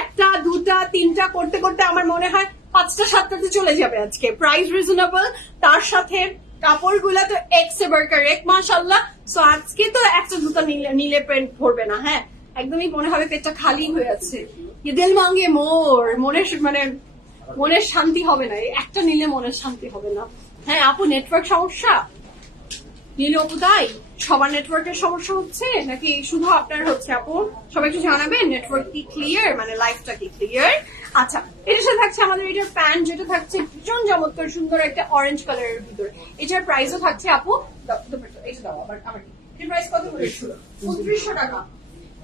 একটা দুটা তিনটা করতে করতে আমার মনে হয় 5টা 7টাতে চলে যাবে আজকে। প্রাইস রিজনেবল, তার সাথে কাপড়গুলা তো এক্সেবার কারেক্ট, মাশাআল্লাহ। সো আজকে তো একটা দুটো নিলে পেট ভরবে না, হ্যাঁ একদমই মনে হবে পেটটা খালি হয়ে আছে। দিল মাঙ্গে মোর, মনের শান্তি হবে না, একটা নিলে মনের শান্তি হবে না। হ্যাঁ আপু, নেটওয়ার্ক সমস্যা নিলে আপু, তাই সবার নেটওয়ার্কের সমস্যা হচ্ছে নাকি শুধু আপনার হচ্ছে? আপু সবাই একটু জানাবেন নেটওয়ার্ক কি ক্লিয়ার, মানে লাইফটা কি ক্লিয়ার? আচ্ছা, এটার সাথে থাকছে আমাদের এটার প্যান্ট, যেটা থাকছে ভীষণ চমৎকার সুন্দর একটা অরেঞ্জ কালারের ভিতরে। এটার প্রাইসও থাকছে আপু, এটা দাও আবার, এটার প্রাইস কত বলেছিল? 2900 টাকা।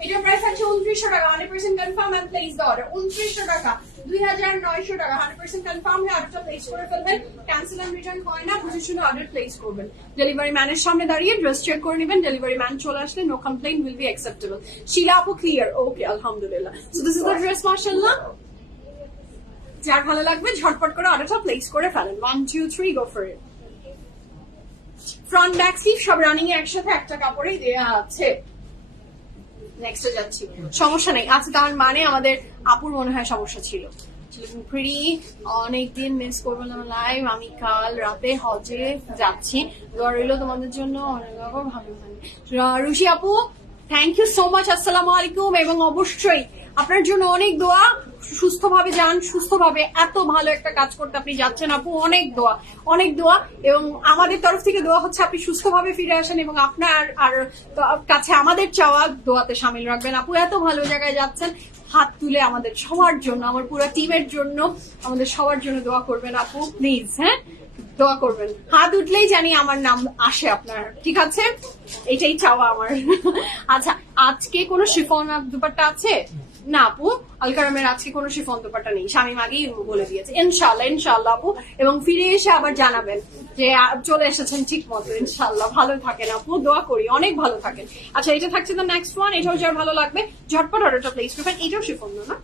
এটার প্রাইস থাকছে 2900 টাকা, 100% confirm and place the order. 2900 টাকা, 2900 টাকা, 100% কনফার্ম হয়ে অর্ডারটা প্লেস করে ফেলবেন। ক্যান্সেল এন্ড রিটার্ন হয় না, বুঝে শুনে অর্ডার প্লেস করবেন। ডেলিভারি ম্যানের সামনে দাঁড়িয়ে ড্রেস চেক করে নেবেন, ডেলিভারি ম্যান চলে আসলে no complain will be acceptable. Shila আপু ক্লিয়ার, ওকে আলহামদুলিল্লাহ। So this is the dress, মাশাআল্লাহ। যার ভালো লাগবে ঝটপট করে অর্ডারটা প্লেস করে ফেলেন। 1 2 3 go for it. Front back sleeve সব রানিং এ একসাথে একটা কাপড়েই দেয়া আছে। নেক্সটে যাচ্ছি, সমস্যা নেই। আচ্ছা, তার মানে আমাদের আপুর মনে হয় সমস্যা ছিল। অনেকদিন মিস করবো না লাইভ, আমি কাল রাতে হজে যাচ্ছি, দোয়া রইলো তোমাদের জন্য অনেক ভালো। রুশি আপু থ্যাংক ইউ সো মাচ, আসসালামু আলাইকুম। এবং অবশ্যই আপনার জন্য অনেক দোয়া, সুস্থভাবে যান, সুস্থভাবে এত ভালো একটা কাজ করতে আপনি যাচ্ছেন আপু, অনেক দোয়া, অনেক দোয়া। এবং আমাদের তরফ থেকে দোয়া হচ্ছে আপনি সুস্থভাবে ফিরে আসেন, এবং আপনার আর কাছে আমাদের চাওয়া দোয়াতে সামিল রাখবেন। আপু এত ভালো জায়গায় যাচ্ছেন, হাত তুলে আমাদের সবার জন্য, আমার পুরো টিমের জন্য, আমাদের সবার জন্য দোয়া করবেন আপু প্লিজ। হ্যাঁ, দোয়া করবেন, হাত উঠলেই জানি আমার নাম আসে আপনার, ঠিক আছে? এটাই চাওয়া আমার। আচ্ছা, আজকে কোনো শিফন দুপাট্টা আছে না আপু? আলকারামের আজকে কোনো শিফন দুপাট্টা নেই, শামিম আগেই বলে দিয়েছে। ইনশাল্লাহ ইনশাল্লাহ আপু, এবং ফিরে এসে আবার জানাবেন যে চলে এসেছেন ঠিক মতো। ইনশাল্লাহ ভালো থাকেন আপু, দোয়া করি অনেক ভালো থাকেন। আচ্ছা, এটা থাকছে দ্য নেক্সট ওয়ান, এটাও যার ভালো লাগবে ঝটপট অর্ডারটা প্লেস করবেন। এটাও শিফন না?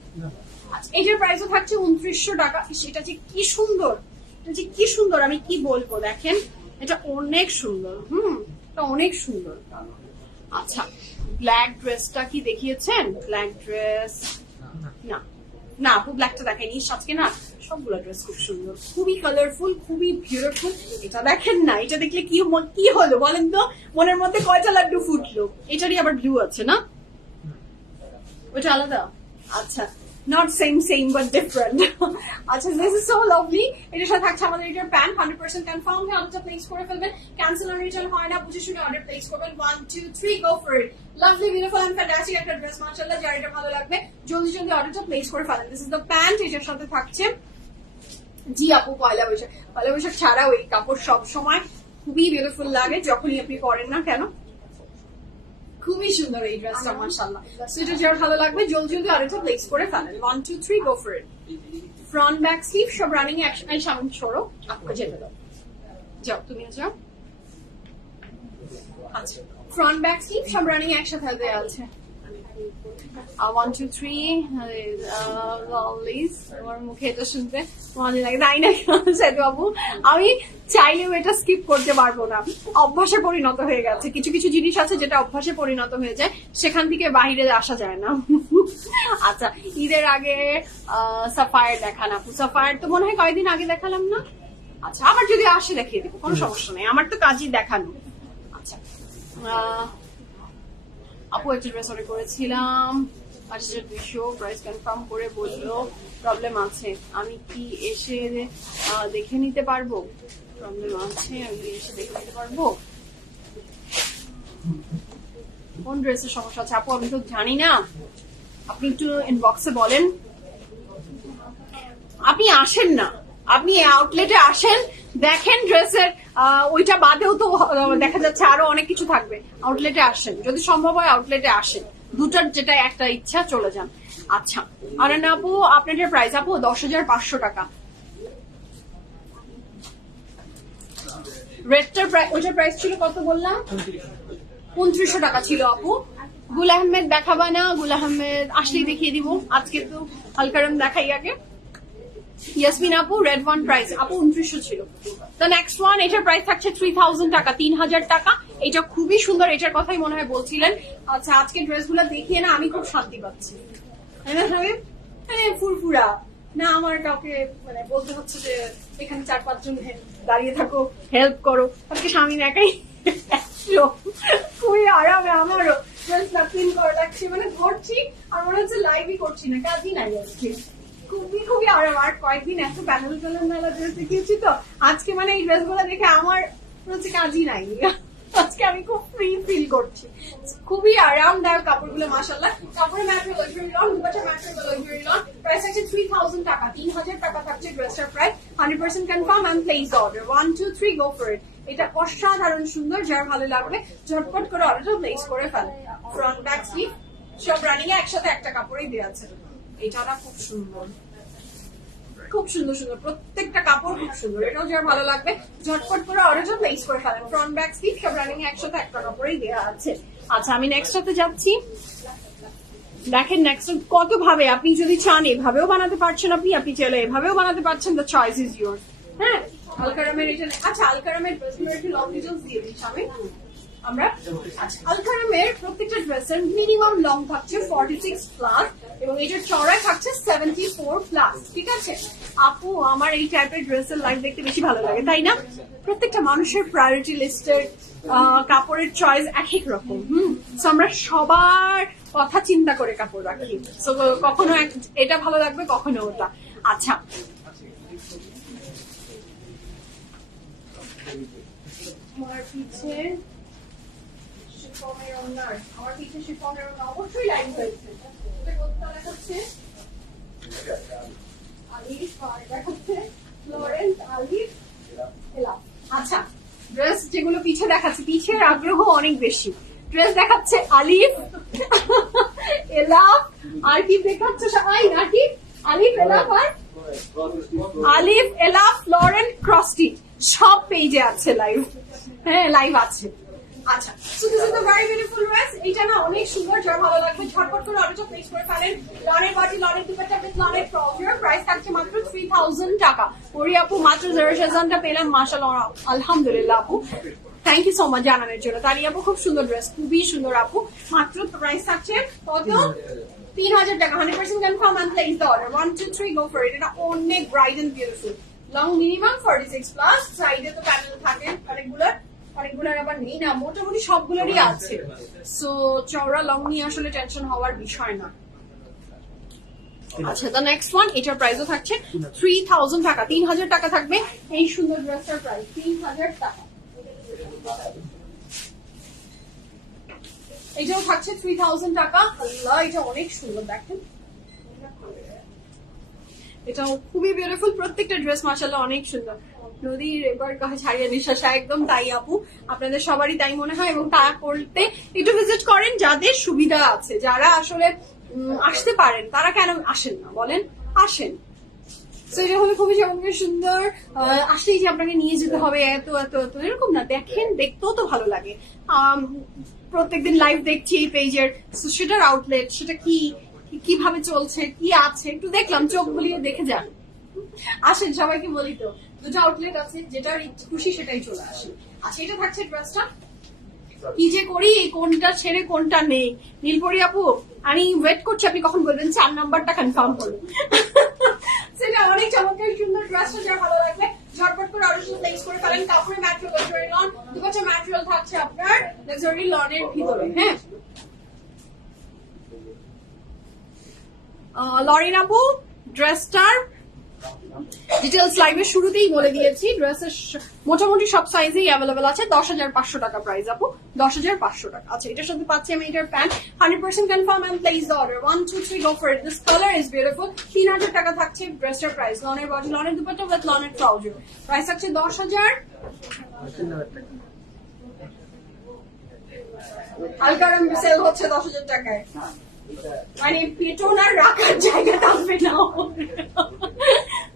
আচ্ছা, এটার প্রাইসও থাকছে 2900 টাকা। সেটা যে কি সুন্দর, যে কি সুন্দর আমি কি বলবো, দেখেন এটা অনেক সুন্দর, এটা অনেক সুন্দর। আচ্ছা, ব্ল্যাক ড্রেসটা কি দেখিয়েছেন? ব্ল্যাক ড্রেস না, না আপু ব্ল্যাকটা দেখাইনি আজকে, না সবগুলো ড্রেস খুব সুন্দর, খুবই কালারফুল, খুবই বিউটিফুল। এটা দেখেন না, এটা দেখলে কি হলো বলেন তো, মনের মধ্যে কয়টা লাড্ডু ফুটলো। এটারই আবার ব্লু আছে না, ওটা আলাদা। আচ্ছা, not same but different. আচ্ছা, this is so lovely. এটার সাথে থাকছে আমাদের এটার প্যান্ট, 100% কনফার্ম হয়ে অর্ডারটা প্লেস করে ফেলবেন। ক্যান্সেল আর রিটার্ন হয় না, বুঝে শুনে অর্ডার প্লেস করবেন। 1 2 3 go for it. Lovely, beautiful and fantastic একটা ড্রেস, মাশাআল্লাহ। যার এটা ভালো লাগবে জলদি জলদি অর্ডারটা প্লেস করে ফেলেন। This is the pant, এটার সাথে থাকছে জি আপু পয়লা বৈশাখ ছাড়াও এই কাপড় সব সময় খুবই বিউটিফুল লাগে, যখনই আপনি পরেন না কেন। খুবই সুন্দর এই ড্রেসটা, মাশাআল্লাহ। সো এটা যার ভালো লাগবে জলদি জলদি অর্ডারটা প্লেস করে ফেলেন। 1 2 3 go for it. Front back sleeve সব রানিং এ একসাথে, সামনে ছড়ো আপু যেতে দাও, যাও তুমি যাও। আচ্ছা, ফ্রন্ট ব্যাক স্লিভ সব রানিং একসাথে দেওয়া আছে। 1 2 3 আমার মুখে এটা শুনতে ভালো লাগে, তাই না সেতু বাবু? আমি চাইলেও এটা স্কিপ করতে পারবো না, অভ্যাসে পরিণত হয়ে গেছে। কিছু কিছু জিনিস আছে যেটা অভ্যাসে পরিণত হয়ে যায়, সেখান থেকে বাহিরে আসা যায় না। আচ্ছা, ঈদের আগে সাফায়ার দেখান আপু। সাফায়ার তো মনে হয় কয়েকদিন আগে দেখালাম না? আচ্ছা, আবার যদি আসে দেখিয়ে দিব, কোনো সমস্যা নেই, আমার তো কাজই দেখানো। আচ্ছা, আপু একটা ড্রেস অর্ডার করেছিলাম 5200, প্রাইস কনফার্ম করে বললো প্রবলেম আছে, আমি কি এসে দেখে নিতে পারবো? প্রবলেম আছে, আমি এসে দেখে নিতে পারবো? কোন ড্রেসের সমস্যা আছে আপু? আমি তো জানি না, আপনি একটু ইনবক্সে বলেন। আপনি আসেন না, আপনি আউটলেটে আসেন, দেখেন ড্রেসের ওইটা বাদেও তো দেখা যাচ্ছে আরো অনেক কিছু থাকবে। আউটলেটে আসেন, যদি সম্ভব হয় আউটলেটে আসেন, দুটার যেটা একটা ইচ্ছা চলে যান। আচ্ছা, আর না আপু আপনার প্রাইস আপু 10,500 টাকা। রেডটার প্রাইস, ওইটার প্রাইস ছিল কত বললাম? 2900 টাকা ছিল আপু। গুল আহমেদ দেখাবা না? গুল আহমেদ আসলেই দেখিয়ে দিব, আজকে তো আলকারম দেখাই আগে। ইয়াসমিন আপু রেড ওয়ান প্রাইস আপু 2900 ছিল। তো নেক্সট ওয়ান, এটার প্রাইস থাকছে 3000 টাকা, 3000 টাকা। এটা খুবই সুন্দর, এটার কথাই মনে হয় বলছিলেন। আচ্ছা, আজকে ড্রেসগুলো দেখিয়ে না আমি খুব শান্তি পাচ্ছি, ফুরফুরা না। আমার কাউকে মানে বলতে হচ্ছে যে এখানে 4-5 জন দাঁড়িয়ে থাকো, হেল্প করো, আজকে স্বামী একাই খুবই আরামে আমারও ড্রেস ক্লিন করা লাগছে, মানে ধরছি আর মনে হচ্ছে লাইভই করছি না, কাজই নাই আজকে। খুবই খুবই আরাম। আর কয়েকদিন এত প্যানেল মেলা ড্রেস দেখিয়েছি তো আজকে মানে এই ড্রেস গুলো দেখে আমার হচ্ছে কাজই নাই, আজকে আমি খুব ফ্রি ফিল করছি। খুবই আরামদায়ক কাপড়গুলো, মাশাআল্লাহ। কাপড়ের ম্যাটেরিয়াল লাক্সারি লন, দুপাট্টার ম্যাটেরিয়াল লাক্সারি লন। প্রাইস আছে 3000 টাকা, 3000 টাকা থাকছে ড্রেসটার price. 100% confirm and place order. 1 2 3 go for it. এটা অসাধারণ সুন্দর, যার ভালো লাগবে ঝটপট করে অর্ডারটা প্লেস করে ফেলে। ফ্রন্ট ব্যাক স্লিভ সব রানিং এ একসাথে একটা কাপড়েই দেওয়া আছে। এটাটা খুব সুন্দর, খুব সুন্দর সুন্দর, প্রত্যেকটা কাপড় খুব সুন্দর। এটাও যার ভালো লাগবে ঝটপট করে অর্ডারটা প্লেস করে ফেলেন। ফ্রন্ট ব্যাক স্লিভ সব রানিং একসাথে একটা কাপড়েই দেওয়া আছে। আচ্ছা, আমি নেক্সটটাতে যাচ্ছি। দেখেন নেক্সট কত ভাবে, আপনি যদি চান এভাবেও বানাতে পারছেন, আপনি চাইলে এভাবেও বানাতে পারছেন। The choice is your. হ্যাঁ, আলকারামের এটা, আচ্ছা আলকারামের ড্রেসগুলো একটু লং ডিটেইলস দিয়ে দিচ্ছি আমরা। আচ্ছা, আলকারামের প্রত্যেকটা ড্রেসের মিনিমাম লং থাকছে 46 প্লাস এবং এটার চড়াই থাকছে 74 প্লাস। ঠিক আছে আপু, আমার এই টাইপের ড্রেসের লাইফ দেখতে বেশি ভালো লাগে, তাই না? প্রত্যেকটা মানুষের প্রায়োরিটি লিস্টের কাপড়ের চয়েস এক এক রকম। তো আমরা সবার কথা চিন্তা করে কাপড় রাখি। তো কখনো এটা ভালো লাগবে, কখনো ওটা। আচ্ছা, আমার পিছে আমার পিছে শিফনের অবশ্যই লাইন হয়েছে। দেখাচ্ছে আলিফ, আর দেখাচ্ছে ফ্লোরেন্স, আলিফ, এলাফ। আচ্ছা, ড্রেস যেগুলো পিছে দেখাচ্ছে, পিছের আগ্রহ অনেক বেশি। ড্রেস দেখাচ্ছে আলিফ, এলাফ, আর কি দেখাচ্ছে আলিফ, এলাফ, আর আলিফ, এলাফ, ফ্লোরেন্স, ক্রসস্টিচ সব পেজে আছে লাইভ। হ্যাঁ, লাইভ আছে। আচ্ছা, so this is the very beautiful dress. এটা না অনেক সুন্দর, যার ভালো লাগবে ঝটপট করে অর্ডারটা প্লেস করে ফেলেন। লনের বাটি, লনের দুপাট্টা উইথ লনের ট্রাউজার। প্রাইস থাকছে মাত্র 3000 টাকা। ওরি আপু মাত্র 0 পেলাম, মাশাআল্লাহ, আলহামদুলিল্লাহ আপু, থ্যাংক ইউ সো মাচ জানানোর জন্য। তারি আপু খুব সুন্দর ড্রেস, খুবই সুন্দর আপু। মাত্র প্রাইস থাকছে কত? 3000 টাকা। 100% confirm and place the order. 1 2 3 go for it. এটা অনেক bright and beautiful. Long minimum 46 plus. সাইডে তো প্যানেল থাকে অনেকগুলোর আবার নেই না, মোটামুটি সবগুলোরই আছে। সো চওড়া লং নিয়ে আসলে টেনশন হওয়ার বিষয় না। আচ্ছা, দ্য নেক্সট ওয়ান, এটার প্রাইসও থাকছে 3000 টাকা, 3000 টাকা থাকবে এই সুন্দর ড্রেসটার প্রাইস 3000 টাকা। এটাও থাকছে 3000 টাকা। আল্লাহ, এটা অনেক সুন্দর, দেখেন এটাও খুবই বিউটিফুল। প্রত্যেকটা ড্রেস মাশাআল্লাহ অনেক সুন্দর। নদীর এবার ছাড়িয়ে নিঃশ্বাস, একদম তাই আপু, আপনাদের সবারই তাই মনে হয়। এবং তা করতে একটু ভিজিট করেন যাদের সুবিধা আছে, যারা আসলে আসতে পারেন তারা কেন আসেন না বলেন? আসেন। তো এটা হলো খুবই চমৎকার সুন্দর। আসলেই যে আপনাকে নিয়ে যেতে হবে এত এত এত এরকম না, দেখেন, দেখতেও তো ভালো লাগে। প্রত্যেকদিন লাইভ দেখছি এই পেজের, সেটার আউটলেট, সেটা কিভাবে চলছে, কি আছে একটু দেখলাম, চোখ বুলিয়ে দেখে যান। আসেন, সবাইকে বলি তো, দুটো আউটলেট আছে, যেটার খুশি সেটাই চলে আসে। আচ্ছা, এটা থাকছে ড্রেসটা। কি যে করি, কোনটা ছেড়ে কোনটা নেই। নীলপরি আপু, আমি ওয়েট করছি, আপনি কখন বলবেন 4 নাম্বারটা কনফার্ম করুন। সেটা অনেক চমৎকার সুন্দর ড্রেসটা, যার ভালো লাগবে ঝটপট করে অর্ডার প্লেস করে ফেলেন। কাপড়ের ম্যাটেরিয়াল লাক্সারি লন, দুপাট্টার ম্যাটেরিয়াল থাকছে আপনার লাক্সারি লনের ভিতরে। হ্যাঁ, লরিন আপু ড্রেসটার ডিটেলস লাইভের শুরুতেই বলে দিয়েছি, ড্রেসের মোটামুটি সব সাইজেই অ্যাভেলেবেল আছে। 10,500 টাকা প্রাইস আপু, 10,500 টাকা। আচ্ছা, এটার সাথে পাচ্ছি আমি এটার pant 100% confirm and place the order. 1 2 3 go for it. This colour is beautiful. 3,000 টাকা থাকছে ড্রেসটার প্রাইস। লনের বডি, লনের দুপাট্টা উইথ লনের ট্রাউজার। প্রাইস থাকছে 10,000। আলকারাম সেল হচ্ছে 10,000 টাকায়। মানে পেটন আর রাখার জায়গা থাকবে না,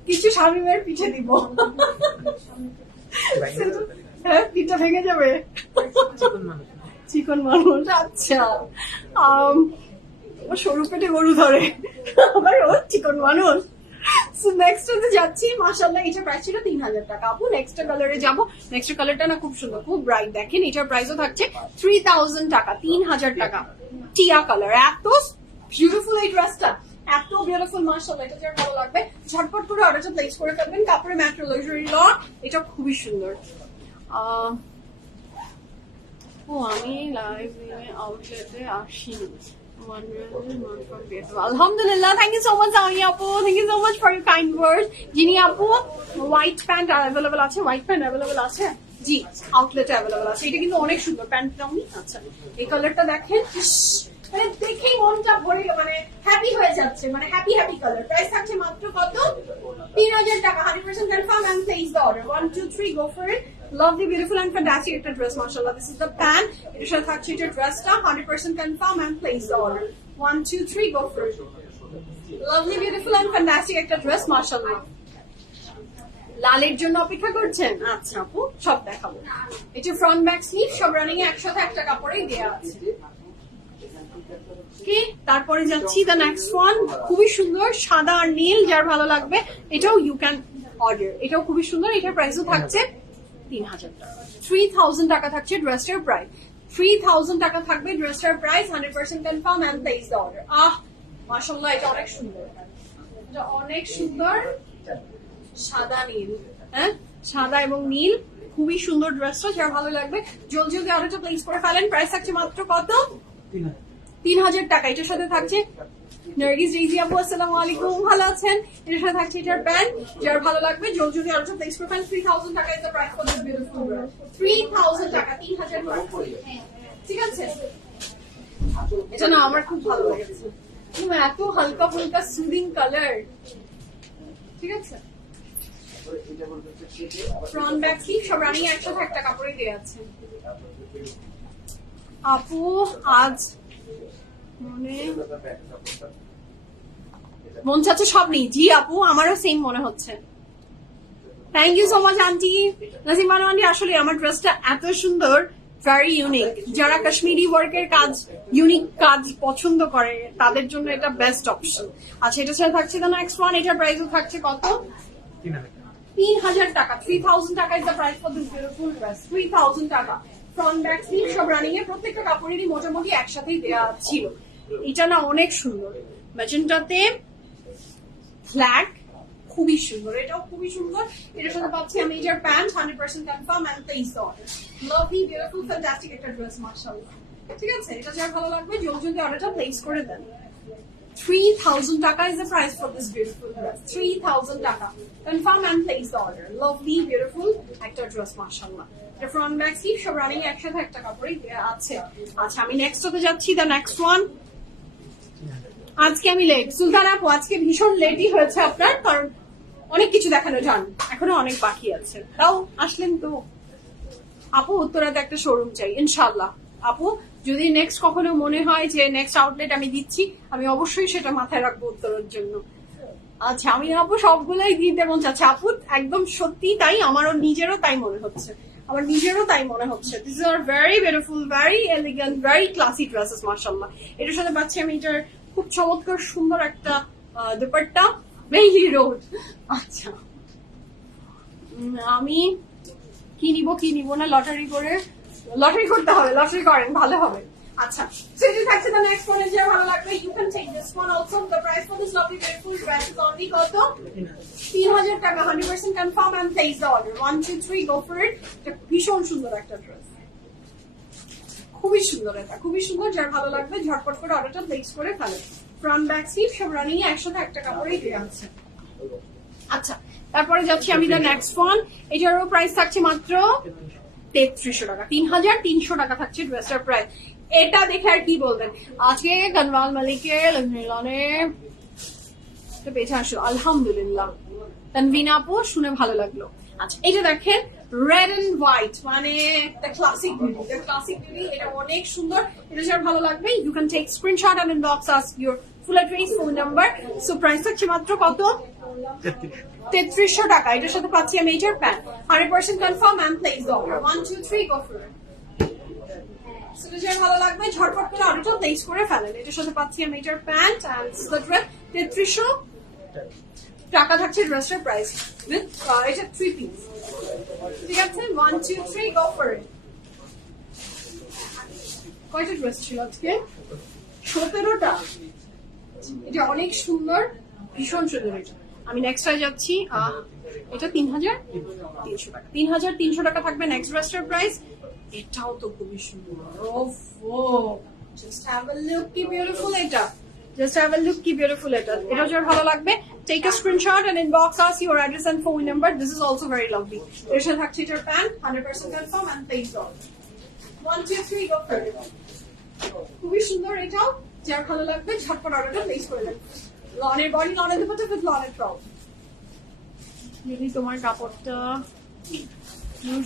কিছু শামিমের পিঠে দিব। হ্যাঁ, পিঠা ভেঙে যাবে। চিকন মানুষ, আচ্ছা। সরু পেটে গরু ধরে, আবার ও চিকন মানুষ। নেক্সট যাচ্ছি, মাশাআল্লাহ এটার প্রাইস ছিল 3,000 টাকা আপু। নেক্সট কালারে যাবো। নেক্সট কালারটা না খুব সুন্দর, খুব ব্রাইট। দেখেন এটার প্রাইসও থাকছে 3,000 টাকা, 3,000 টাকা। টিয়া কালার, এত বিউটিফুল এই ড্রেসটা, এত বিউটিফুল মাশাআল্লাহ। এটা যার ভালো লাগবে ঝটপট করে অর্ডারটা প্লেস করে ফেলবেন। কাপড়ে ম্যাট্রো লাক্সারি ল, এটা খুবই সুন্দর। আমি লাইভে আউটলেটে আসিনি। Alhamdulillah, thank you so much Sami Apu, thank you so much for your kind words. Jini Apu, white pant available আছে, white pant available আছে জি, আউটলেটে available আছে। এটা কিন্তু অনেক সুন্দর প্যান্টটা। আচ্ছা, এই কালারটা দেখেন, মানে দেখেই মনটা ভরে, মানে হ্যাপি হয়ে যাচ্ছে, মানে হ্যাপি হ্যাপি কালার। প্রাইস থাকছে মাত্র কত? 3,000 টাকা। 100% confirm and place the order. 1 2 3 go for it. Lovely, beautiful and fantastic একটা ড্রেস মাশাআল্লাহ। This is the pant. এর সাথে থাকছে এটা ড্রেসটা 100% confirm and place the order. 1 2 3 go for it. Lovely, beautiful and fantastic একটা ড্রেস মাশাআল্লাহ। লালের জন্য অপেক্ষা করছেন? আচ্ছা আপু, সব দেখাবো। এটা ফ্রন্ট ব্যাক স্লিভ সব রানিং এ একসাথে একটা কাপড়েই দেয়া আছে। কি তারপরে যাচ্ছি দ্য নেক্সট ওয়ান, খুবই সুন্দর সাদা আর নীল, যার ভালো লাগবে এটাও ইউ ক্যান অর্ডার। এটাও খুবই সুন্দর। এটার প্রাইসও থাকছে 3,000 টাকা। 3,000 টাকা থাকছে ড্রেসটার প্রাইস। 3,000 টাকা থাকবে ড্রেসটার price. 100% confirm and place the order. মাশাআল্লাহ, এটা অনেক সুন্দর, এটা অনেক সুন্দর। সাদা নীল, হ্যাঁ সাদা এবং নীল, খুবই সুন্দর ড্রেসটা। যার ভালো লাগবে জলদি জলদি অর্ডারটা প্লেস করে ফেলেন। প্রাইস থাকছে মাত্র কত? 3,000 টাকা। এটার সাথে থাকছে নার্গিস রেজি আপু, আসসালামু আলাইকুম, ভালো আছেন? এটার সাথে থাকছে এটার প্যান্ট। যার ভালো লাগবে জলদি জলদি অর্ডারটা প্লেস করে ফেলেন। 3,000 টাকা is the price for this beautiful dress. 3,000 টাকা, 3,000 টাকা। ঠিক আছে, এটা না আমার খুব ভালো লেগেছে, এত হালকা ফুলকা সুদিং কালার। ঠিক আছে, ফ্রন্ট ব্যাক স্লিভ সব রানিং একসাথে একটা কাপড়ে দেওয়া আছে। আপু আজ মন চাচ্ছে সব নেই। জি আপু, আমারও সেম মনে হচ্ছে। Thank you so much aunty Nasim Banu aunty. আসলে আমার ড্রেসটা এত সুন্দর, ভেরি ইউনিক। যারা কাশ্মীরি ওয়ার্কের কাজ, ইউনিক কাজ পছন্দ করে তাদের জন্য এটা বেস্ট অপশন। আচ্ছা, এটার সাথে থাকছে দ্য নেক্সট ওয়ান। এটার প্রাইসও থাকছে কত? 3,000 টাকা। 3,000 টাকা is the price for this beautiful dress. 3,000 টাকা। ফ্রন্ট ব্যাক স্লিভ সব রানিং এ, প্রত্যেকটা কাপড়েরই মোটামুটি একসাথেই দেওয়া ছিল। এটা না অনেক সুন্দর, ম্যাজেন্টাতে ফ্ল্যাগ, খুবই সুন্দর। এটাও খুবই সুন্দর। এটার সাথে পাচ্ছি আমি এটার pant 100% confirm and place the order. Lovely, beautiful, fantastic একটা ড্রেস মাশাআল্লাহ। ঠিক আছে, এটা যার ভালো লাগবে জলদি জলদি অর্ডারটা প্লেস করে দেন। 3,000 টাকা is the price for this beautiful dress. 3,000 টাকা. Confirm and place the order. Lovely, beautiful একটা dress মাশাআল্লাহ। এটা ফ্রন্ট ব্যাক স্লিভ সব রানিং একসাথে একটা কাপড়ে আছে। আচ্ছা, আমি নেক্সট হতে যাচ্ছি দ্য নেক্সট ওয়ান। আজকে আমি লেট, সুলতান আপু আজকে ভীষণ লেটই হয়েছে আপনার, কারণ অনেক কিছু দেখানো যান, এখনো অনেক বাকি আছে। তাও আসলেন তো আপু। উত্তরাতে একটা শোরুম চাই ইনশাআল্লাহ আপু। যদি নেক্সট কখনো মনে হয় যে নেক্সট আউটলেট আমি দিচ্ছি, আমি অবশ্যই সেটা মাথায় রাখবো উত্তরের জন্য। আচ্ছা, আমি আপু সবগুলোই দিতে মন চাচ্ছে আপু, একদম সত্যি তাই। আমারও নিজেরও তাই মনে হচ্ছে, আমার নিজেরও তাই মনে হচ্ছে। This are very beautiful, very elegant, very classy dresses মাশাআল্লাহ। এটার সাথে পাচ্ছি আমি এটার খুব চমৎকার সুন্দর একটা দুপাট্টা, মেইলি রোড। আচ্ছা, আমি কি নিব না, লটারি করতে হবে। লটারি করেন, ভালো হবে। আচ্ছা, so it is actually the next one is here ভালো লাগবে, you can take this one also. The price for this lovely beautiful dress is only কত? 3,000 টাকা। 100% confirm and place the order. 1 2 3 go for it. এটা ভীষণ সুন্দর একটা ড্রেস, খুবই সুন্দর, এটা খুবই সুন্দর। যার ভালো লাগবে ঝটপট করে অর্ডারটা প্লেস করে ফেলে। ফ্রন্ট ব্যাক স্লিভ সব রানিং একসাথে একটা কাপড়েই দেওয়া আছে। আচ্ছা, তারপরে যাচ্ছি আমি দ্য নেক্সট ওয়ান। এটারও প্রাইস থাকছে মাত্র 3300 টাকা, 3300 টাকা থাকছে ড্রেসটার প্রাইস। এটা দেখে আর কি বলবেন, আজকে গনওয়াল মালিকের পেয়েছে আসলো, আলহামদুলিল্লাহ। তানভিনা আপু শুনে ভালো লাগলো। আচ্ছা, এটা দেখেন রেড এন্ড হোয়াইট, মানে ক্লাসিক বিউটি, ক্লাসিক বিউটি। এটা অনেক সুন্দর, এটা যার ভালো লাগবে you can take screenshot and inbox us your full address, phone number. So price থাকছে মাত্র কত? 3300 টাকা। এটার সাথে পাচ্ছি আমি এটার pant 100% confirm and place the order. 1 2 3 go for it. So যার ভালো লাগবে ঝটপট করে অর্ডারটা প্লেস করে ফেলেন। এটার সাথে পাচ্ছি আমি এটার প্যান্ট এন্ড দ্য ড্রেস। 3300 টাকা থাকছে ড্রেসটার প্রাইস উইথ এটা 3 পিস। ঠিক আছে, 1 2 3 গো ফর ইট। কয়টা ড্রেস ছিল আজকে? 17টা। এটা অনেক সুন্দর, ভীষণ সুন্দর। এটা আমি নেক্সট যাচ্ছি, এটা 3300 টাকা। 3300 টাকা থাকবে নেক্সট ড্রেসটার প্রাইস। এটাও তো খুবই সুন্দর। জাস্ট হ্যাভ আ লুক, কি বিউটিফুল এটা। Just have a look, কি beautiful এটা। এটা যার ভালো লাগবে take a screenshot and inbox us your address and phone number. This is also very lovely. এর সাথে থাকছে এটার pant 100% confirm and place order. 1 2 3 go for it. খুবই সুন্দর এটাও, যার ভালো লাগবে ঝটপট অর্ডারটা প্লেস করে দেন। লনের বডি, লনের দুপাট্টা উইথ লনের টপ। যদি তোমার কাপড়টা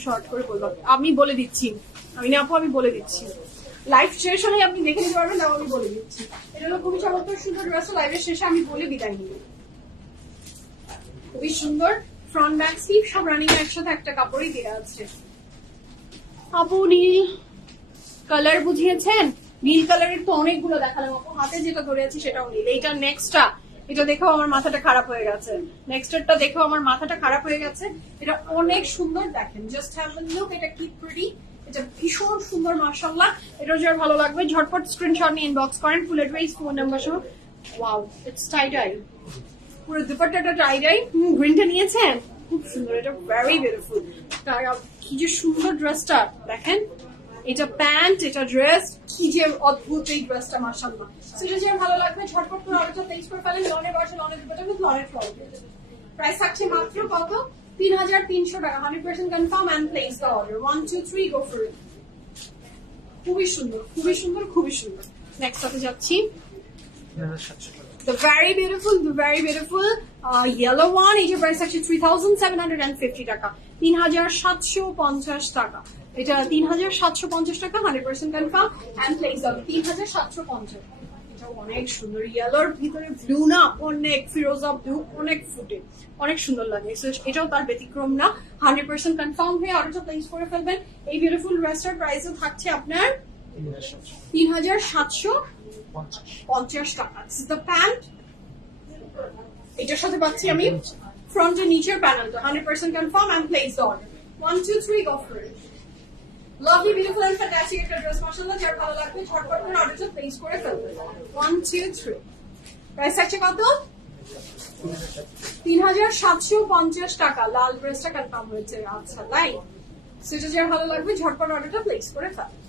শর্ট করে বলবো, আমি বলে দিচ্ছি, আমি না আপু আমি বলে দিচ্ছি, লাইভ শেষ হলে আপনি দেখে নিতে পারবেন। তাও আমি বলে দিচ্ছি, এটা হলো খুবই চমৎকার সুন্দর ড্রেস। লাইভের শেষে আমি বলে বিদায় নিব। খুবই সুন্দর ফ্রন্ট ব্যাক স্লিভ সব রানিং একসাথে একটা কাপড়ই দেওয়া আছে। আপু নীল কালার বুঝিয়েছেন? নীল কালারের তো অনেকগুলো দেখালাম আপু, হাতে যেটা ধরে আছে সেটাও নীল। এইটা নেক্সটটা, এটা দেখেও আমার মাথাটা খারাপ হয়ে গেছে। নেক্সটটা দেখেও আমার মাথাটা খারাপ হয়ে গেছে। এটা অনেক সুন্দর, দেখেন জাস্ট হ্যাভ আ লুক। এটা কি প্রিটি, এটা ভীষণ সুন্দর মাশাআল্লাহ। এটা যার ভালো লাগবে ঝটপট স্ক্রিনশট নিয়ে ইনবক্স করেন ফুল অ্যাড্রেস, ফোন নাম্বার সহ। ওয়াও, ইটস টাই ডাই, পুরো দুপাট্টাটা টাই ডাই। গ্রিনটা নিয়েছেন, খুব সুন্দর। এটা ভেরি বিউটিফুল। কি যে সুন্দর ড্রেসটা দেখেন। এটা প্যান্ট, এটা ড্রেস, কি যে অদ্ভুত এই ড্রেসটা মাশাআল্লাহ। সেটা যার ভালো লাগবে ঝটপট করে অর্ডারটা প্লেস করে ফেলেন। লনের বাসা, লনের দুপাট্টা উইথ লনের ফ্রক। প্রাইস থাকছে মাত্র কত? 3300 টাকা। 100% confirm and place the order. 1 2 3 go for it. খুবই সুন্দর, খুবই সুন্দর, খুবই সুন্দর। নেক্সট সাথে যাচ্ছি, the very beautiful yellow one. এটার প্রাইস থাকছে 3750 টাকা। 3750 টাকা। এটা 3750 টাকা। 100% confirm and place the order. 3750। এটা অনেক সুন্দর, ইয়েলোর ভিতরে ব্লু না, অনেক ফিরোজা ব্লু, অনেক ফুটে, অনেক সুন্দর লাগে। এটাও তার ব্যতিক্রম না। 100% কনফার্ম হয়ে অর্ডারটা প্লেস করে ফেলবেন। এই বিউটিফুল ড্রেসটার প্রাইসও থাকছে আপনার 3750 টাকা। This is the pant. এটার সাথে পাচ্ছি আমি ফ্রন্টের নিচের প্যানেলটা। 100% confirm and place the order. 1 2 3 go for it. Lovely, beautiful and fantastic একটা ড্রেস মাশাআল্লাহ। যার ভালো লাগবে ঝটপট করে অর্ডারটা প্লেস করে ফেলবেন। 1 2 3। প্রাইস আছে কত? 3750 টাকা। লাল ড্রেসটা কনফার্ম হয়েছে। আচ্ছা তাই, সেটা যার ভালো লাগবে ঝটপট অর্ডারটা প্লেস করে ফেলবেন।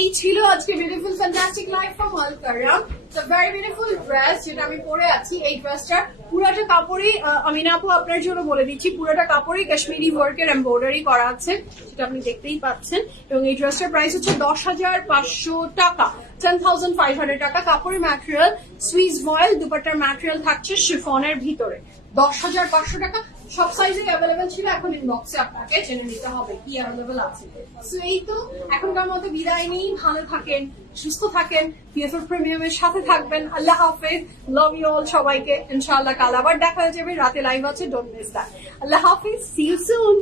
এই ছিল আজকে beautiful fantastic life from all Karam. The very beautiful dress যেটা আমি পরে আছি, এই ড্রেসটার পুরোটা কাপড়ই আমিনা আপু আপনার জন্য বলে দিচ্ছি, পুরোটা কাপড়ই কাশ্মীরি ওয়ার্কের এমব্রয়ডারি করা আছে, সেটা আপনি দেখতেই পাচ্ছেন। এবং এই ড্রেসটার প্রাইস হচ্ছে 10,500 টাকা, 10,500 টাকা। কাপড়ের ম্যাটেরিয়াল সুইস ভয়েল, দুপাট্টার ম্যাটেরিয়াল থাকছে শিফনের ভিতরে। 10,500 টাকা। সব সাইজে অ্যাভেলেবেল ছিল, এখন ইনবক্সে আপনাকে জেনে নিতে হবে কি অ্যাভেলেবেল আছে। সো এই তো এখনকার মতো বিদায় নেই। ভালো থাকেন, সুস্থ থাকেন, পিএফএফ প্রিমিয়ামের সাথে থাকবেন। আল্লাহ হাফেজ, লাভ ইউ অল সবাইকে। ইনশাআল্লাহ কাল আবার দেখা হয়ে যাবে, রাতে লাইভ আছে, ডোন্ট মিস দ্যাট। আল্লাহ হাফেজ, সি ইউ সুন।